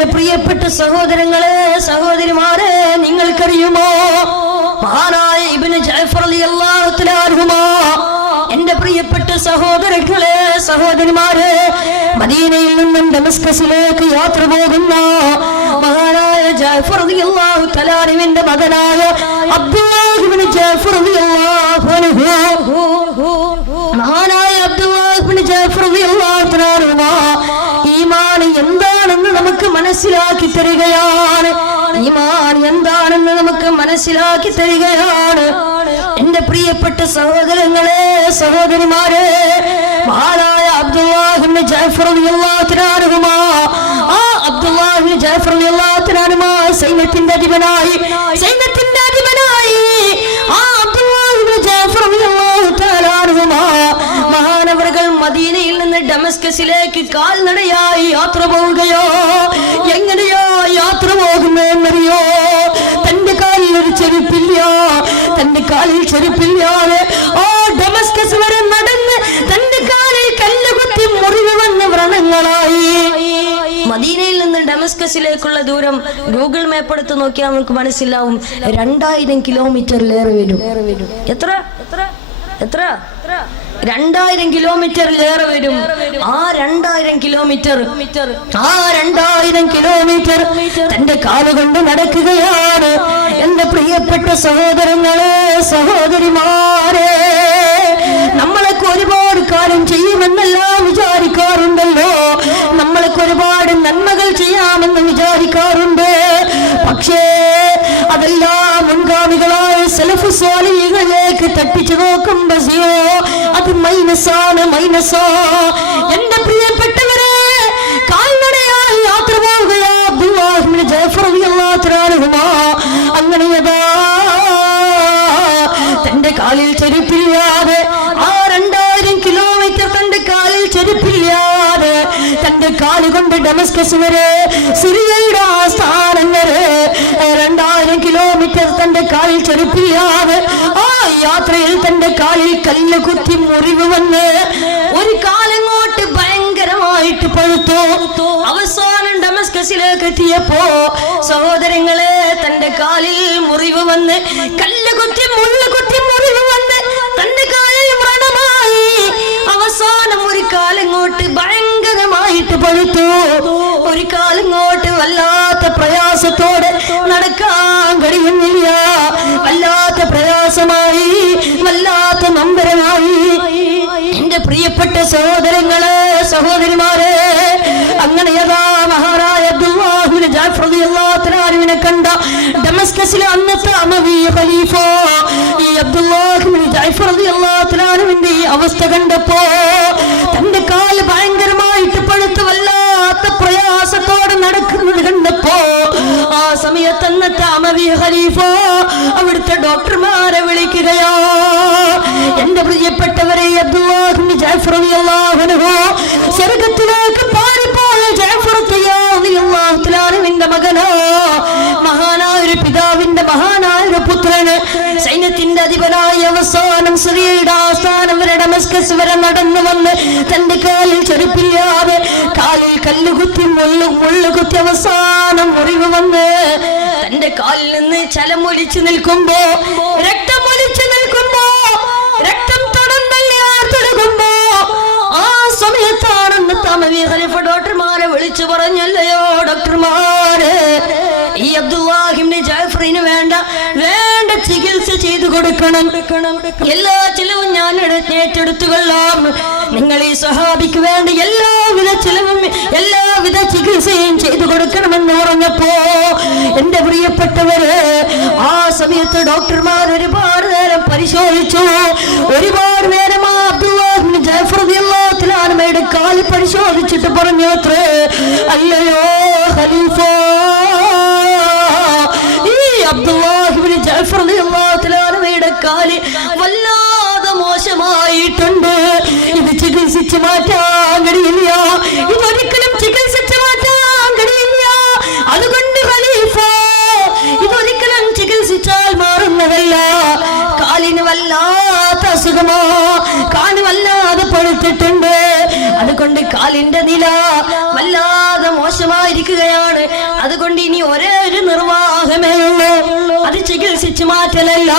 എന്റെ പ്രിയപ്പെട്ട സഹോദരങ്ങളെ സഹോദരിമാരെ നിങ്ങൾക്കറിയുമോ മഹാനായ ഇബ്നു ജഅഫർ റളിയല്ലാഹു തആല അൻഹുമാ എന്റെ പ്രിയപ്പെട്ട സഹോദരങ്ങളെ സഹോദരിമാരെ മദീനയിൽ നിന്നും ഡമസ്കസിലേക്ക് യാത്ര പോകുന്ന മഹാനായ ജഅഫർ റളിയല്ലാഹു തആല അൻഹുവിന്റെ മകനായ അബ്ദുല്ലാഹ് ഇബ്നു ജഅഫർ റളിയല്ലാഹു അൻഹു മഹാനായ അബ്ദുല്ലാഹ് ഇബ്നു ജഅഫർ റളിയല്ലാഹു തആല അൻഹു ഈമാൻ എന്താണെന്ന് നമുക്ക് മനസ്സിലാക്കി തരികയാണ്. ഈമാൻ എന്താണെന്ന് നമുക്ക് മനസ്സിലാക്കി തരികയാണ്. എന്റെ പ്രിയപ്പെട്ട സഹോദരങ്ങളെ സഹോദരിമാരെ മഹാനായ അബ്ദുല്ലാഹ് ഇബ്നു ജഅഫർ റളിയല്ലാഹു തആല അൻഹു അബ്ദുല്ലാഹ് ഇബ്നു ജഅഫർ റളിയല്ലാഹു തആല അൻഹു സൈന്യത്തിന്റെ അധിപനായി അബ്ദുല്ലാഹ് ഇബ്നു ജഅഫർ റളിയല്ലാഹു തആല അൻഹു മഹാനവറുകൾ മദീനയിൽ നിന്ന് ഡമസ്കസിലേക്ക് കാൽനടയായി യാത്ര പോവുകയോ. എങ്ങനെയോ യാത്ര പോകുന്നതെന്നറിയോ? തന്റെ കാലിൽ ഒരു ചെരുപ്പില്ല, തന്റെ കാലിൽ ചെരുപ്പില്ലാതെ ഡമസ്കസ് വരെ നടന്ന് തന്റെ കാലിൽ കല്ലുകുത്തി മുറിവ് വന്ന വ്രണങ്ങളായി. മദീനയിൽ നിന്ന് ഡമസ്കസിലേക്കുള്ള ദൂരം ഗൂഗിൾ മാപ്പ് എടുത്ത് നോക്കിയാൽ നമുക്ക് മനസ്സിലാവും 2000 കിലോമീറ്ററിലേറെ വരും. എത്ര 2000 കിലോമീറ്ററിലേറെ വരും. ആ 2000 കിലോമീറ്റർ തന്റെ കാലുകൊണ്ട് നടക്കുകയാണ്. എന്റെ പ്രിയപ്പെട്ട സഹോദരങ്ങളെ സഹോദരിമാരെ നമ്മളൊക്കെ ഒരുപാട് കാര്യം ചെയ്യുമെന്നെല്ലാം വിചാരിക്കാറുണ്ടല്ലോ. നമ്മളൊക്കെ ഒരുപാട് നന്മകൾ ചെയ്യാമെന്ന് വിചാരിക്കാറുണ്ട്. പക്ഷേ അതെല്ലാം മുൻഗാമികളായ സലഫ് സ്വാലിഹീങ്ങളിലേക്ക് തട്ടിച്ചു നോക്കുമ്പോ അത് മൈനസാണ്. എന്റെ പ്രിയപ്പെട്ടവരെ കാൽനടയായി യാത്ര പോവുകയാ അബ്ദുല്ലാഹ് ഇബ്നു ജഅഫർ റളിയല്ലാഹു തആല അൻഹു. അങ്ങനെ തന്റെ കാലിൽ ചെരുപ്പില്ലാതെ 2000 കിലോമീറ്റർ തന്റെ കാലിൽ ചെരുപ്പില്ലാതെ തന്റെ കാലുകൊണ്ട് ഡമസ്കസ് വരെ സിറിയയുടെ ആസ്ഥാനം വരെ 2000 കിലോമീറ്റർ തന്റെ കാലിൽ ചെരുപ്പില്ലാതെ ആ യാത്രയിൽ തന്റെ കാലിൽ കല്ല് കുത്തി മുറിവ് വന്ന് ഒരു കാലങ്ങോട്ട് ഭയങ്കരമായിട്ട് പഴുത്തു. അവസാനം ഡമസ്കസിലേക്ക് എത്തിയപ്പോ സഹോദരങ്ങളെ തന്റെ കാലിൽ മുറിവ് വന്ന് കല്ല് കുത്തി മുള്ളു കുത്തി മുറിവ് വന്ന് തന്റെ കാലിൽ വ്രണമായി. അവസാനം ഒരു കാലങ്ങോട്ട് ഭയങ്കരമായിട്ട് പഴുത്തു. ഒരു കാലങ്ങോട്ട് വല്ലാത്ത പ്രയാസത്തോടെ നടക്കാൻ കഴിയുന്നില്ല. വല്ലാത്ത പ്രയാസമായി, വല്ലാത്ത നമ്പരമായി. എന്റെ പ്രിയപ്പെട്ട സഹോദരങ്ങളെ സഹോദരിമാരെ അങ്ങനെ മഹാനായ അബ്ദുല്ലാഹ് ഇബ്നു ജഅഫർ റളിയല്ലാഹു തആല അൻഹുവിനെ കണ്ട ഡമസ്കസിലെ അന്നത്തെ അമവിയ ഖലീഫ ഈ അബ്ദുല്ലാഹ് ഇബ്നു ജഅഫർ റളിയല്ലാഹു തആല അൻഹുവിന്റെ ഈ അവസ്ഥ കണ്ടപ്പോ തന്റെ കാല് ഭയങ്കരമായിട്ട് പഴുത്ത് വല്ലാത്ത പ്രയാസത്തോടെ നടക്കുന്നത് കണ്ടപ്പോ ആ സമയത്ത് അന്നത്തെ അമവിയ ഖലീഫ അവിടുത്തെ ഡോക്ടർമാരെ വിളിക്കുകയോ. എന്റെ പ്രിയപ്പെട്ടവരെ അബ്ദുല്ലാഹ് ഇബ്നു ജഅഫർ റളിയല്ലാഹു അൻഹു സ്വർഗ്ഗത്തിലേക്ക് പാറിപ്പോയ ജഅഫർ റളിയല്ലാഹു തആല അൻഹുവിന്റെ മകനോ മഹാനായ ഒരു പിതാവിന്റെ മഹാനായ ഒരു പുത്രന് സൈന്യത്തിന്റെ അധിപനായ അവസാനം സിറിയയുടെ ആസ്ഥാനം വരെ ഡമസ്കസ് വരെ നടന്നു വന്ന് തന്റെ കാലിൽ ചെരുപ്പില്ലാതെ കാലിൽ കല്ലുകുത്തി മുള്ളുകുത്തി അവസാനം മുറിവ് വന്ന് തന്റെ കാലിൽ നിന്ന് ചലമൊലിച്ചു നിൽക്കുമ്പോ രക്തമൊലിച്ചു നിൽക്കുമ്പോ രക്തം തുടങ്ങുമ്പോ ആ സമയത്താണെന്ന് തമവി ഖലീഫ ഡോക്ടർമാരെ വിളിച്ചു പറഞ്ഞല്ലയോ ഡോക്ടർമാരെ ഈ അബ്ദുല്ലാഹ് ഇബ്നു ജഅഫറിന് വേണ്ട ചികിത്സ ചെയ്തു കൊടുക്കണം. എല്ലാ ചിലവും ഞാൻ ഏറ്റെടുത്തുകൊള്ളാം. നിങ്ങൾ ഈ സഹാബിക്ക് വേണ്ട എല്ലാവിധ ചിലവും എല്ലാവിധ ചികിത്സയും ചെയ്തു കൊടുക്കണമെന്ന് പറഞ്ഞപ്പോ എന്റെ പ്രിയപ്പെട്ടവര് ആ സമയത്ത് ഡോക്ടർമാർ ഒരുപാട് നേരം പരിശോധിച്ചു. ഒരുപാട് നേരം അബ്ദുല്ലാഹ് ഇബ്നു ജഅഫർ റളിയല്ലാഹു തആല അൻഹുവിന്റെ കാല് പരിശോധിച്ചിട്ട് പറഞ്ഞു അത്രേ, അല്ലയോ ഖലീഫ ഈ അബ്ദുല്ലാഹ് ഇബ്നു ജഅഫർ റളിയല്ലാഹു തആല അൻഹുവിന്റെ കാല് വല്ലാതെ മോശമായിട്ടുണ്ട്. ഇത് ചികിത്സിച്ച് മാറ്റാൻ കഴിയില്ല. ഇതൊരിക്കലും ചികിത്സിച്ച് മാറ്റാൻ കഴിയില്ല. അതുകൊണ്ട് ഖലീഫ ഇതൊരിക്കലും ചികിത്സിച്ചാൽ മാറുന്നതല്ല. കാലിന് വല്ലാത്ത അസുഖമോ, കാല് വല്ലാതെ പഴുത്തിട്ടുണ്ട്. അതുകൊണ്ട് കാലിന്റെ നില വല്ലാതെ മോശമായി ഇരിക്കുകയാണ്. അതുകൊണ്ട് ഇനി ഒരേ ഒരു നിർവാഹമേ ഉള്ളൂ, അത് ചികിത്സിച്ചു മാറ്റലല്ല,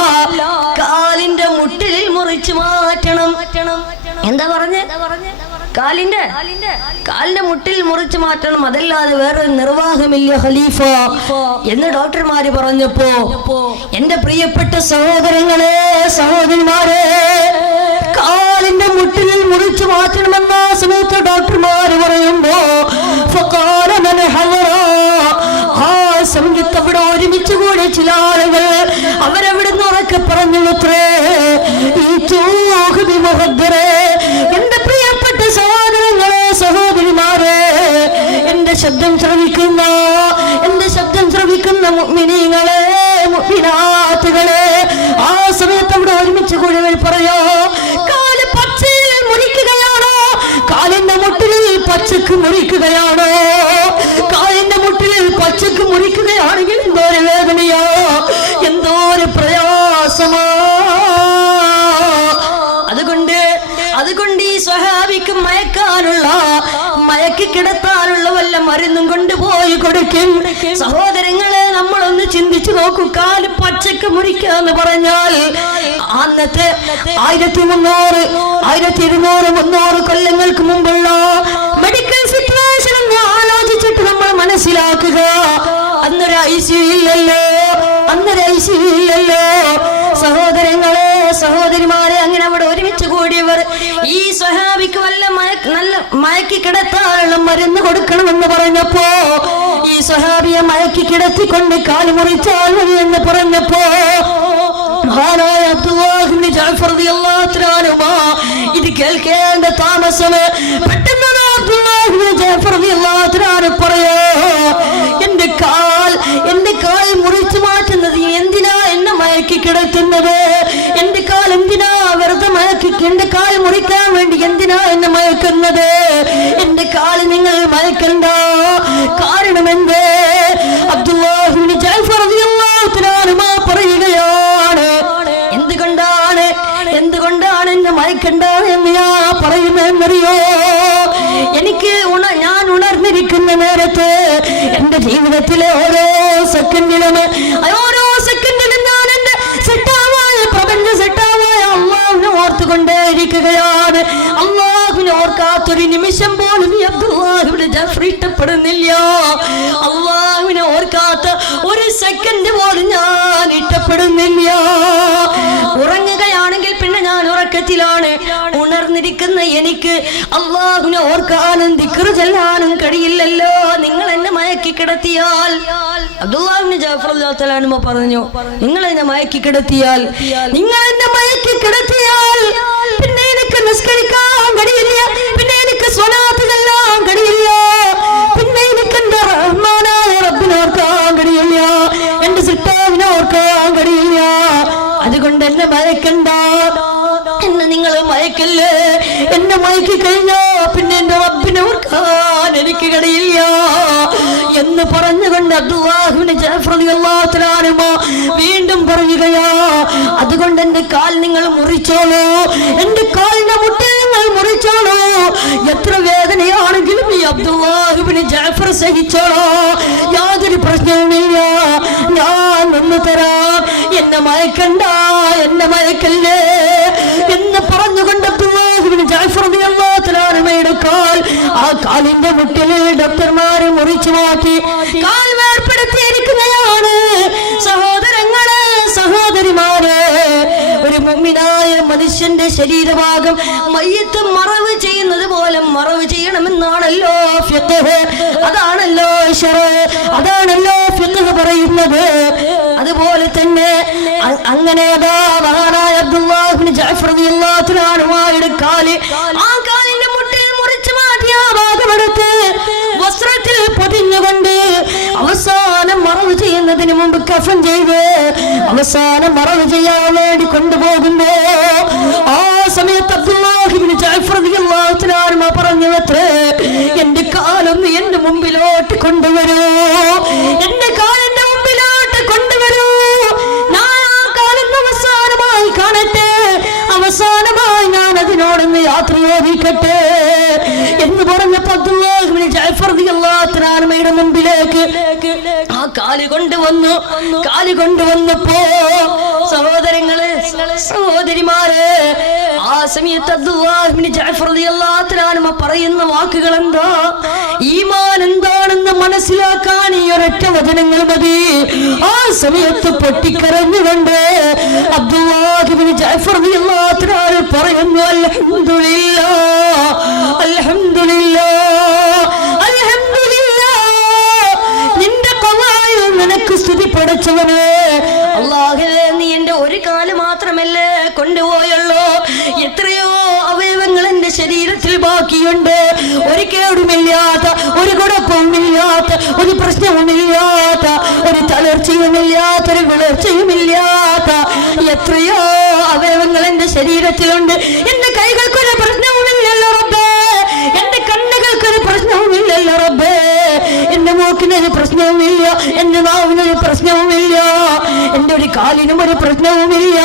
കാലിന്റെ മുട്ടിൽ മുറിച്ചു മാറ്റണം. എന്താ പറഞ്ഞേ? കാലിന്റെ മുട്ടിൽ മുറിച്ചു മാറ്റണം, അതല്ലാതെ വേറെ നിർവാഹമില്ല ഖലീഫ എന്ന് ഡോക്ടർമാര് പറഞ്ഞപ്പോ, എന്റെ പ്രിയപ്പെട്ട സഹോദരങ്ങളെ, സഹോദരിമാരെ, കാലിന്റെ മുട്ടിൽ മുറിച്ചു മാറ്റണമെന്ന സമയത്ത് ഡോക്ടർമാര് പറയുമ്പോ ആ സമയത്ത് അവിടെ ഒരുമിച്ച് കൂടി ചില ആളുകൾ അവരവിടുന്ന് ഉറക്കെ പറഞ്ഞു, എന്റെ പ്രിയപ്പെട്ട സഹോദരങ്ങളെ, സഹോദരിമാരെ, എന്റെ ശബ്ദം ശ്രവിക്കുന്ന മുഅ്മിനീങ്ങളെ, മുഅ്മിനാത്തുകളെ, ആ സമയത്ത് അവിടെ ഒരുമിച്ച് കൂടി പറയോ, കാല് പച്ചയിൽ മുറിക്കുകയാണോ, കാലിന്റെ മുട്ടിൽ പച്ചക്ക് മുറിക്കുകയാണോ, കാലിന്റെ മുട്ടിൽ പച്ചക്ക് മുറിക്കുകയാണെങ്കിൽ എന്തോ ഒരു വേദനയോ, എന്തോ ഒരു പ്രയാസമോ. അതുകൊണ്ട് ഈ സ്വഹാബിക്ക് മയക്കി കിടത്താനുള്ള വല്ല മരുന്നും കൊണ്ടുപോയി കൊടുക്കും. സഹോദരങ്ങളെ, നമ്മളൊന്ന് ചിന്തിച്ചു നോക്കൂ. കാല് പച്ചക്ക് മുറിക്കാന്ന് പറഞ്ഞാൽ അന്നത്തെ 1300, 1200, 300 കൊല്ലങ്ങൾക്ക് മുമ്പുള്ള മെഡിക്കൽ സിറ്റുവേഷൻ ഒന്ന് ആലോചിച്ചിട്ട് നമ്മൾ മനസ്സിലാക്കുക. അന്നൊരു ICU ഇല്ലല്ലോ. സഹോദരങ്ങളെ, സഹോദരിമാരെ, അങ്ങനെ അവിടെ ഒരുമിച്ച് കൂടിയവർ ഈ സ്വഹാബിക്ക് നല്ല മയക്കി കിടത്താനുള്ള മരുന്ന് കൊടുക്കണമെന്ന് പറഞ്ഞപ്പോ, ഈ സ്വഹാബിയെ മയക്കി കിടത്തിക്കൊണ്ട് കാല് മുറിച്ചാൽ മതി എന്ന് പറഞ്ഞപ്പോ, മഹാനായ അബ്ദുല്ലാഹ് ഇബ്നു ജഅഫർ റളിയല്ലാഹു അൻഹു ഇത് കേൾക്കേണ്ട താമസം പെട്ടെന്ന് അബ്ദുല്ലാഹ് ഇബ്നു ജഅഫർ റളിയല്ലാഹു അൻഹു പറയോ, എന്റെ കാൽ മുറിച്ചു മാറ്റുന്നത് എന്തിനാ എന്നെ മയക്കി കിടത്തുന്നത്? എന്റെ കാൽ എന്തിനാ വെറുതെ എന്റെ കാൽ മുറിക്കാൻ വേണ്ടി എന്തിനാ എന്നെ മയക്കുന്നത്? എന്റെ കാൽ നിങ്ങൾ മയക്കണ്ട. കാരണം എന്തേ? അബ്ദുല്ലാഹ് ഇബ്നു ജഅഫർ റളിയല്ലാഹു അൻഹു പറയുകയാണ്, എന്തുകൊണ്ടാണ് എന്നെ മയക്കണ്ട എന്ന് ഞാൻ പറയുന്നതെന്നറിയോ? ഞാൻ ഉണർന്നിരിക്കുന്ന നേരത്ത് എന്റെ ജീവിതത്തിലെ ഓരോ സെക്കൻഡിലും ഞാൻ എന്റെ പ്രപഞ്ച സെറ്റാവായ അള്ളാഹുവിനെ ഓർത്തുകൊണ്ടേയിരിക്കുകയാണ്. അള്ളാഹുവിനെ ഓർക്കാത്തൊരു നിമിഷം പോലും ഈ അബ്ദുല്ലാഹ് ഇബ്നു ജഅഫർ ഇഷ്ടപ്പെടുന്നില്ല. അള്ളാഹുവിനെ ഓർക്കാത്ത ഒരു സെക്കൻഡ് പോലും ഞാൻ ഇഷ്ടപ്പെടുന്നില്ല. ഉറങ്ങുകയാണെങ്കിൽ പിന്നെ ഞാൻ ഉറക്കത്തിലാണ്. ഉണർന്നിരിക്കുന്ന എനിക്ക് അള്ളാഹുവിനെ ഓർക്കാനും ദിക്ർ ചൊല്ലാനും കഴിയില്ലല്ലോ. നിങ്ങൾ എന്നെ മയക്കി കിടത്തിയാൽ, അബ്ദുല്ലാഹ് ഇബ്നു ജഅഫർ റളിയല്ലാഹു അൻഹു പറഞ്ഞു, നിങ്ങൾ എന്നെ മയക്കി കിടത്തിയാൽ പിന്നെ എനിക്ക് നിസ്കരിക്കാൻ കഴിയില്ല, പിന്നെ എനിക്ക് സ്വലാത്ത് ചൊല്ലാൻ കഴിയില്ല, പിന്നെ എനിക്ക് എന്റെ റഹ്മാനായ റബ്ബിനെ ഓർക്കാൻ കഴിയില്ല, എന്റെ സിട്ടാവിനെ ഓർക്കാൻ കഴിയില്ല. അതുകൊണ്ട് എന്നെ മയക്കണ്ട, എന്നെ നിങ്ങൾ മയക്കല്ലേ. എന്നെ മയക്കി കഴിഞ്ഞോ പിന്നെ എന്റെ റബ്ബിനെ ഓർക്കാൻ എനിക്ക് കഴിയില്ല എന്ന് പറഞ്ഞുകൊണ്ട് അബ്ദുല്ലാഹ് ഇബ്നു ജഅഫർ റളിയല്ലാഹു അൻഹു വീണ്ടും പറയുകയാ, അതുകൊണ്ട് എന്റെ കാൽ നിങ്ങൾ മുറിച്ചോളൂ, എന്റെ കാലിന്റെ മുട്ടിൽ നിങ്ങൾ മുറിച്ചോളൂ. എത്ര വേദനയാണെങ്കിലും ഈ അബ്ദുല്ലാഹ് ഇബ്നു ജഅഫർ സഹിച്ചോളൂ, യാതൊരു പ്രശ്നവുമില്ല, ഞാൻ നിന്ന് തരാം, എന്നെ മയക്കണ്ട, എന്നെ മയക്കല്ലേ എന്ന് പറഞ്ഞുകൊണ്ട് അബ്ദുല്ലാഹ് ഇബ്നു ജഅഫർ റളിയല്ലാഹു അൻഹുയുടെ കാൽ, ആ കാലിന്റെ മുട്ടിൽ ഡോക്ടർമാരെ മുറിച്ചു മാറ്റി കാൽ വേർപ്പെടുത്തിയിരിക്കുകയാണ്. സഹോദരങ്ങളെ, സഹോദരിമാരെ, ഒരു മുഅ്മിനായ മനുഷ്യന്റെ ശരീരഭാഗം മയ്യത്ത് മറവ് ചെയ്യുന്നത് പോലെ മറവ് ചെയ്യണമെന്നാണല്ലോ ഫിഖ്, അതാണല്ലോ ശറഅ്, അതാണല്ലോ ഫിഖ് പറയുന്നത്. അതുപോലെ തന്നെ അങ്ങനെ മഹാനായ അബ്ദുല്ലാഹ് ഇബ്നു ജഅഫർ റളിയല്ലാഹു അൻഹുയുടെ കാല്, ആ കാലിന്റെ മുട്ടിൽ മുറിച്ചു മാറ്റിയ ഭാഗമെടുത്ത് വസ്ത്രത്തിൽ പൊതിഞ്ഞുകൊണ്ട് അവസാനം മറവ് ചെയ്യുന്നതിന് മുമ്പ് കഫൻ ചെയ്ത് അവസാനം മറവ് ചെയ്യാൻ വേണ്ടി കൊണ്ടുപോകുമ്പോ ആ സമയത്ത് അബ്ദുല്ലാഹ് ഇബ്നു ജഅഫർ റളിയല്ലാഹു അൻഹു പറഞ്ഞുവത്രേ, എന്റെ കാലൊന്ന് എന്റെ മുമ്പിലോട്ട് കൊണ്ടുവരൂ, എന്റെ കാലിന്റെ മുമ്പിലോട്ട് കൊണ്ടുവരൂ, ഞാൻ ആ കാലൊന്ന് അവസാനമായി കാണട്ടെ, അവസാനമായി ഞാൻ അതിനോടൊന്ന് യാത്ര ചോദിക്കട്ടെ എന്ന് പറഞ്ഞപ്പോ അബ്ദുല്ലാഹ് ഇബ്നു ജഅഫർ റളിയല്ലാഹു അൻഹുയുടെ മുമ്പിൽ ആ കാല് കൊണ്ടുവന്നപ്പോ സഹോദരങ്ങള് സഹോദരിമാര് ആ സമയത്ത് അബ്ദുല്ലാഹ് ഇബ്നു ജഅഫർ റളിയല്ലാഹു അൻഹു പറയുന്ന വാക്കുകൾ എന്താ? ഈമാൻ എന്താണെന്ന് മനസ്സിലാക്കാൻ ഈ ഒരൊറ്റ വചനങ്ങൾ മതി. ആ സമയത്ത് പൊട്ടിക്കരഞ്ഞുകൊണ്ട് അബ്ദുല്ലാഹ് ഇബ്നു ജഅഫർ റളിയല്ലാഹു അൻഹു പറയുന്നു, അൽഹംദുലില്ലാഹ് അൽഹംദുലില്ലാഹ് അൽഹംദുലില്ലാഹ്, നിന്റെ ഖളായിൽ നിനക്ക് സ്തുതി പടച്ചവനെ. അല്ലാഹുവേ, നീ എന്റെ ഒരു കാല് മാത്രമല്ലേ കൊണ്ടുപോയുള്ളൂ, എത്രയോ അവയവങ്ങൾ എന്റെ ശരീരത്തിൽ ബാക്കിയുണ്ട്. ഒരു കേടുമില്ലാത്ത, ഒരു കുഴപ്പവുമില്ലാത്ത, ഒരു പ്രശ്നവുമില്ലാത്ത, ഒരു തളർച്ചയുമില്ലാത്ത, ഒരു വിളർച്ചയുമില്ലാത്ത എത്രയോ അവയവങ്ങൾ എന്റെ ശരീരത്തിലുണ്ട്. എന്റെ കൈകൾക്കൊരു പ്രശ്നവുമില്ലല്ലോ റബ്ബേ, എന്റെ കണ്ണുകൾക്കൊരു പ്രശ്നവുമില്ലല്ലോ റബ്ബേ, എന്റെ മൂക്കിനൊരു പ്രശ്നവുമില്ല, എന്റെ നാവിനൊരു പ്രശ്നവുമില്ല, എന്റെ ഒരു കാലിനും ഒരു പ്രശ്നവുമില്ല.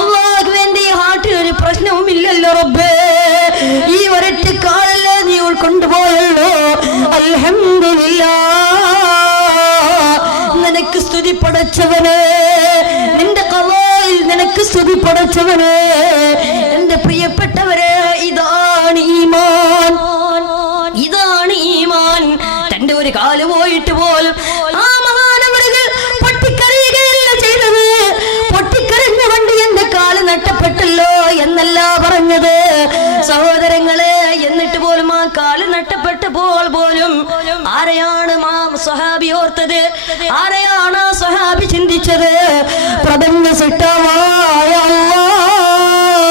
അല്ലാഹുവേ, എന്റെ ഈ ഹാർട്ടിനൊരു പ്രശ്നവുമില്ലല്ലോ റബ്ബേ, ഈ ഒരൊറ്റ കാലല്ലേ നീ കൊണ്ടുപോയല്ലോ. അൽഹംദുലില്ലാഹ്, നിനക്ക് സ്തുതി പടച്ചവനെ, നിന്റെ ഖളായിൽ നിനക്ക് സ്തുതി പടച്ചവനെ. എന്റെ പ്രിയപ്പെട്ടവരെ, ഇതാണ് ഈമാൻ, ഇതാണ് ഈമാൻ. തന്റെ ഒരു കാല് പോയിട്ട് പോലും ആ മഹാനവറുകൾ പൊട്ടിക്കരയുകയല്ല ചെയ്തത്. പൊട്ടിക്കരഞ്ഞുകൊണ്ട് എന്റെ കാല് നഷ്ടപ്പെട്ടല്ലോ എന്നല്ല പറഞ്ഞത് സഹോദരങ്ങളെ. എന്നിട്ട് പോലും ആ കാല് നഷ്ടപ്പെട്ടപ്പോൾ പോലും ആരെയാണ് ആ സ്വഹാബി ഓർത്തത്? ആരെയാണ് ആ സ്വഹാബി ചിന്തിച്ചത്? പ്രപഞ്ച സൃഷ്ടാവായ അല്ലാഹ്,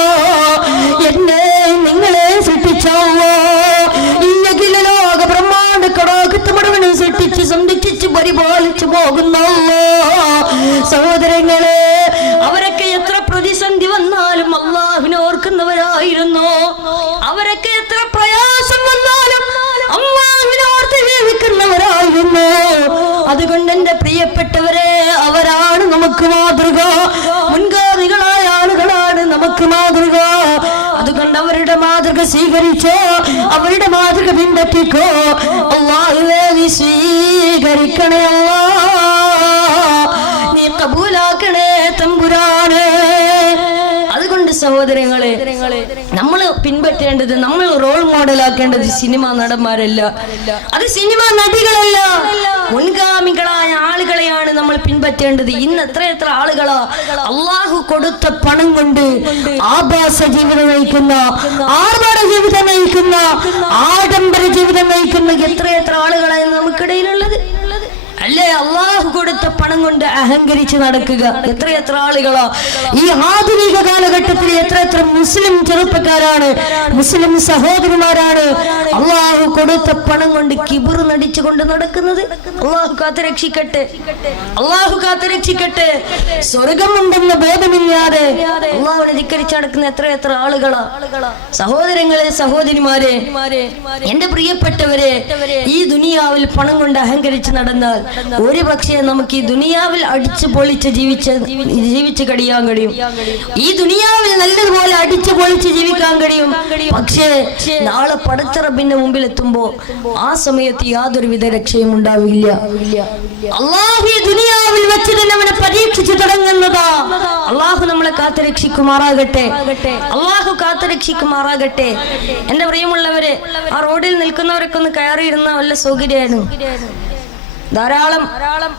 എന്നെ നിങ്ങളെ സൃഷ്ടിച്ചല്ലോ, ഈ അഖില ലോക ബ്രഹ്മാണ്ഡ കടാകത്ത് മുഴുവനും സൃഷ്ടിച്ച് സംരക്ഷിച്ച് പരിപാലിച്ചു പോകുന്നല്ലോ. സഹോദരങ്ങളെ, അവരൊക്കെ എത്ര പ്രതിസന്ധി വന്നാലും അല്ലാഹുവിനെ ഓർക്കുന്നവരായിരുന്നു. അവരൊക്കെ എത്ര പ്രയാസം വന്നാലും അല്ലാഹുവിനെ ഓർത്ത് ജീവിക്കുന്നവരായിരുന്നു. അതുകൊണ്ട് എന്റെ പ്രിയപ്പെട്ടവരെ, അവരാണ് നമുക്ക് മാതൃക. മുൻഗാമികളായ ആളുകളാണ് നമുക്ക് മാതൃക. അതുകൊണ്ട് അവരുടെ മാതൃക സ്വീകരിച്ചോ, അവരുടെ മാതൃക പിൻപറ്റിക്കോ. അല്ലാഹുവേ, നീ സ്വീകരിക്കണേ അല്ലാഹ്, നീ കബൂലാക്കണേ തമ്പുരാനെ. അതുകൊണ്ട് സഹോദരങ്ങളെ, നമ്മൾ പിൻപറ്റേണ്ടത്, നമ്മൾ റോൾ മോഡലാക്കേണ്ടത് സിനിമാ നടന്മാരല്ല, അത് സിനിമാ നടികളല്ല, മുൻഗാമികളായ ആളുകളെയാണ് നമ്മൾ പിൻപറ്റേണ്ടത്. ഇന്ന് എത്ര ആളുകളാ അള്ളാഹു കൊടുത്ത പണം കൊണ്ട് ആഭാസ ജീവിതം നയിക്കുന്ന, ആർഭാട ജീവിതം നയിക്കുന്ന, ആഡംബര ജീവിതം നയിക്കുന്ന എത്ര ആളുകളാണ് നമുക്കിടയിലുള്ളത് അല്ലേ? അള്ളാഹു കൊടുത്ത പണം കൊണ്ട് അഹങ്കരിച്ച് നടക്കുക എത്ര ആളുകളാ ഈ ആധുനിക കാലഘട്ടത്തിൽ. എത്ര മുസ്ലിം ചെറുപ്പക്കാരാണ്, മുസ്ലിം സഹോദരിമാരാണ് അള്ളാഹു കൊടുത്ത പണം കൊണ്ട് കിബിർ നടിച്ചുകൊണ്ട് നടക്കുന്നത്. അള്ളാഹു കാത്തുരക്ഷിക്കട്ടെ, അള്ളാഹു കാത്തുരക്ഷിക്കട്ടെ. സ്വർഗമുണ്ടെന്ന ബോധമില്ലാതെ അള്ളാഹുവിനെ ധിക്കരിച്ച് നടക്കുന്ന എത്ര ആളുകളാ. സഹോദരങ്ങളെ, സഹോദരിമാരെ, എന്റെ പ്രിയപ്പെട്ടവരെ, ഈ ദുനിയാവിൽ പണം കൊണ്ട് അഹങ്കരിച്ച് നടന്നാൽ ഒരു പക്ഷേ നമുക്ക് ഈ ദുനിയാവിൽ അടിച്ചു പൊളിച്ച് ജീവിച്ച് കഴിയാൻ കഴിയും. ഈ ദുനിയാവിൽ നല്ലതുപോലെ അടിച്ചു പൊളിച്ച് ജീവിക്കാൻ കഴിയും. പക്ഷേ നാളെ പടച്ച റബ്ബിന്റെ മുമ്പിൽ എത്തുമ്പോ ആ സമയത്ത് യാതൊരുവിധ രക്ഷയും ഉണ്ടാവില്ല. അള്ളാഹു ഈ ദുനിയാവിൽ വെച്ച് തന്നെ അവനെ പരീക്ഷിച്ചു തുടങ്ങുന്നതാ. അള്ളാഹു നമ്മളെ കാത്തുരക്ഷിക്കുമാറാകട്ടെ, അള്ളാഹു കാത്തുരക്ഷിക്കുമാറാകട്ടെ. എന്റെ പ്രിയമുള്ളവരെ, ആ റോഡിൽ നിൽക്കുന്നവരൊക്കെ ഒന്ന് കയറിയിരുന്ന വല്ല സൗകര്യമാണ്. ധാരാളം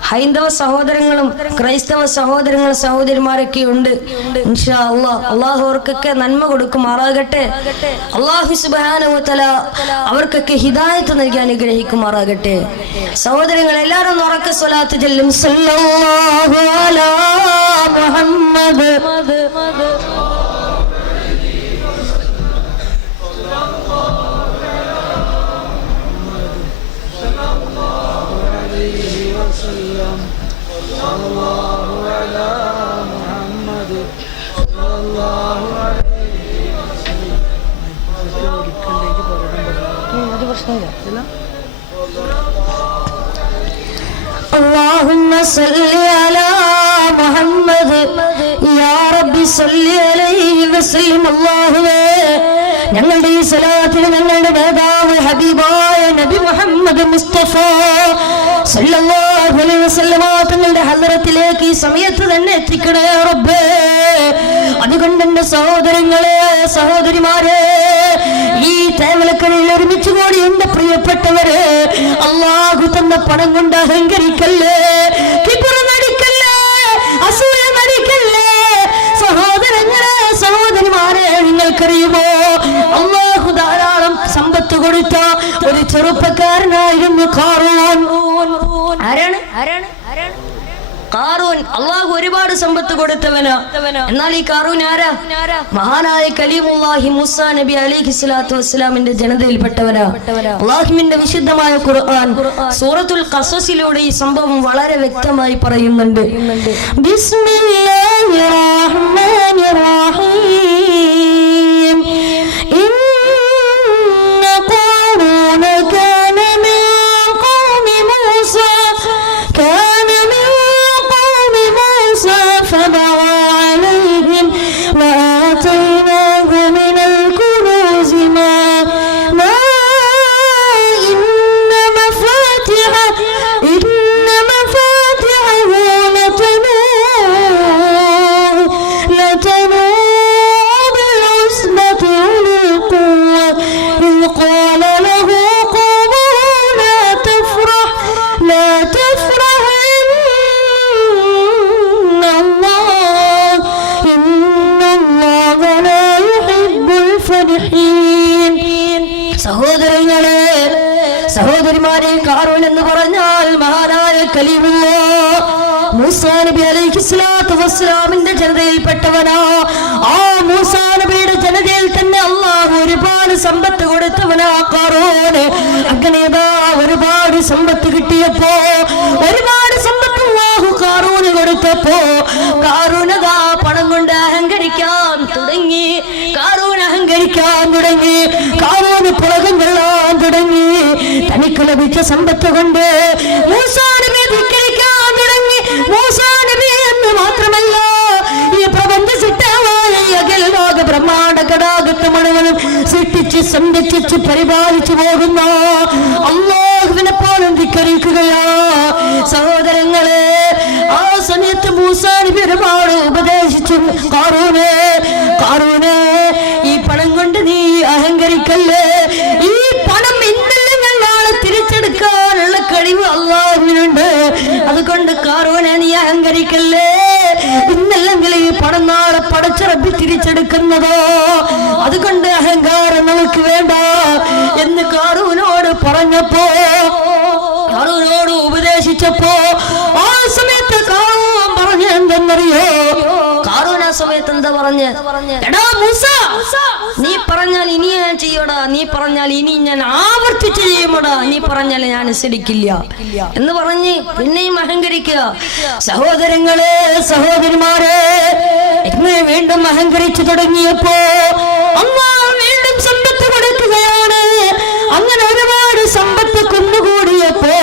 ഹൈന്ദവ സഹോദരങ്ങളും ക്രൈസ്തവ സഹോദരങ്ങളും സഹോദരിമാരൊക്കെ ഉണ്ട്. ഇൻഷാ അല്ലാഹ്, അള്ളാഹു അവർക്കൊക്കെ നന്മ കൊടുക്കുമാറാകട്ടെ. അള്ളാഹു സുബ്ഹാനഹു വ തആല അവർക്കൊക്കെ ഹിദായത്ത് നൽകി അനുഗ്രഹിക്കുമാറാകട്ടെ. സഹോദരങ്ങൾ, എല്ലാവരും ഉറക്ക സ്വലാത്ത് ചൊല്ലും. സല്ലല്ലാഹു അലാ മുഹമ്മദ്. اللهم صل على محمد يا رب صل عليه وسلم. അല്ലാഹുവേ, ഞങ്ങളുടെ ഈ സ്വലാത്തിന് ഞങ്ങളുടെ നേതാവ് ഹബീബായ നബി മുഹമ്മദ് മുസ്തഫ സല്ലല്ലാഹു അലൈഹി വസല്ലമ തങ്ങളുടെ ഹദ്റത്തിലേക്ക് ഈ സമയത്ത് തന്നെ എത്തിക്കണേ റബ്ബേ. അതുകൊണ്ട് എന്റെ സഹോദരങ്ങളെ, സഹോദരിമാരെ, ഈ തേവലക്കരയിൽ ഒരുമിച്ച് കൂടി എന്റെ പ്രിയപ്പെട്ടവരെ, അല്ലാഹു തന്ന പണം കൊണ്ട് അഹങ്കരിക്കല്ലേ, കിബിർ നടിക്കല്ലേ, അസൂയ നടിക്കല്ലേ. സഹോദരങ്ങളെ, സഹോദരിമാരെ, നിങ്ങൾക്കറിയുമോ അല്ലാഹു ധാരാളം സമ്പത്ത് കൊടുത്ത ഒരു ചെറുപ്പക്കാരനായിരുന്നു ഖാറൂൻ. ആരാണ് ഖാറൂൻ? അല്ലാഹു ഒരുപാട് സമ്പത്ത് കൊടുത്തവനാ. എന്നാൽ ഈ ഖാറൂൻ ആരാ? മഹാനായ കലീമുല്ലാഹി മൂസാ നബി അലൈഹി സ്വലാത്തു വസ്സലാമിന്റെ ജനതയിൽപ്പെട്ടവനാ. അല്ലാഹുവിന്റെ വിശുദ്ധമായ ഖുർആൻ സൂറത്തുൽ ഖസസിലൂടെ ഈ സംഭവം വളരെ വ്യക്തമായി പറയുന്നുണ്ട്. ബിസ്മില്ലാഹിർ റഹ്മാനിർ റഹീം. ഇന്ന ഖാറൂന കാന മിൻ ഖൗമി മൂസാ فبغى عليهم وآتيناه من الكنوز ما إن مفاتحه لتنوء بالعصبة أولي القوة إذ قال له قومه لا تفرح സഹോദരങ്ങളെ, സഹോദരിമാരെ, ഖാറൂൻ എന്ന് പറഞ്ഞാൽ മഹാനായ കലീമുല്ലാഹ് മൂസാ നബി അലൈഹി സ്വലാത്തു വസ്സലാമിന്റെ ജനതയിൽപ്പെട്ടവനാ. ആ മൂസാ നബിയുടെ ജനതയിൽ തന്നെ അല്ലാഹു ഒരുപാട് സമ്പത്ത് കൊടുത്തവനാ ഖാറൂൻ. അങ്ങനെ ഒരുപാട് സമ്പത്ത് കിട്ടിയപ്പോ, ഒരുപാട് സമ്പത്ത് അല്ലാഹു ഖാറൂന് കൊടുത്തപ്പോ, ഖാറൂൻ പണം കൊണ്ട് അഹങ്കരിക്കാൻ തുടങ്ങി. ഖാറൂന് പുളകം കൊള്ളാൻ തുടങ്ങി. തനിക്ക് ലഭിച്ച സമ്പത്ത് കൊണ്ട് മൂസാ നബിയെ ധിക്കരിക്കാൻ തുടങ്ങി. മൂസാ നബി എന്ന് മാത്രമല്ല, ഈ പ്രപഞ്ച സിട്ടാവായ അഖില ലോക ബ്രഹ്മാണ്ഡ ഘടാകത്ത് മുഴുവനും സൃഷ്ടിച്ച് സംരക്ഷിച്ച് പരിപാലിച്ചു പോകുന്ന അല്ലാഹുവിനെ പോലും ധിക്കരിക്കുകയാ. സഹോദരങ്ങളെ, ആ സമയത്ത് മൂസാ നബി ഒരുപാട് ഉപദേശിച്ചു. ഖാറൂനെ, ഈ പണം കൊണ്ട് നീ അഹങ്കരിക്കല്ലേ. ഈ പണം ഇന്നല്ലെങ്കിൽ നാളെ തിരിച്ചെടുക്കാനുള്ള കഴിവ് അല്ലാഹുവിനുണ്ട്. അതുകൊണ്ട് ഖാറൂനെ, നീ അഹങ്കരിക്കല്ലേ. ഇന്നല്ലെങ്കിൽ ഈ പണം നാളെ പടച്ച റബ്ബ് തിരിച്ചെടുക്കുന്നതോ. അതുകൊണ്ട് അഹങ്കാരം നമുക്ക് വേണ്ട എന്ന് ഖാറൂനോട് പറഞ്ഞപ്പോ, ഖാറൂനോട് ഉപദേശിച്ചപ്പോ, ആ സമയത്ത് ഖാറൂൻ പറഞ്ഞ എന്തെന്നറിയോ? ഖാറൂൻ ആ സമയത്ത് എന്താ പറഞ്ഞ? എടാ മൂസാ, നീ പറഞ്ഞാൽ ഇനി ഞാൻ ചെയ്യടാ, നീ പറഞ്ഞാൽ ഇനി ഞാൻ ആവർത്തിച്ച് ചെയ്യുമടാ, നീ പറഞ്ഞാൽ ഞാൻ അനുസരിക്കില്ല എന്ന് പറഞ്ഞ് പിന്നെയും അഹങ്കരിക്കുക. സഹോദരങ്ങളെ, സഹോദരിമാരെ, ഇങ്ങനെ വീണ്ടും അഹങ്കരിച്ചു തുടങ്ങിയപ്പോ അല്ലാഹു വീണ്ടും സമ്പത്ത് കൊടുക്കുകയാണ്. അങ്ങനെ ഒരുപാട് സമ്പത്ത് കുന്നുകൂടിയപ്പോ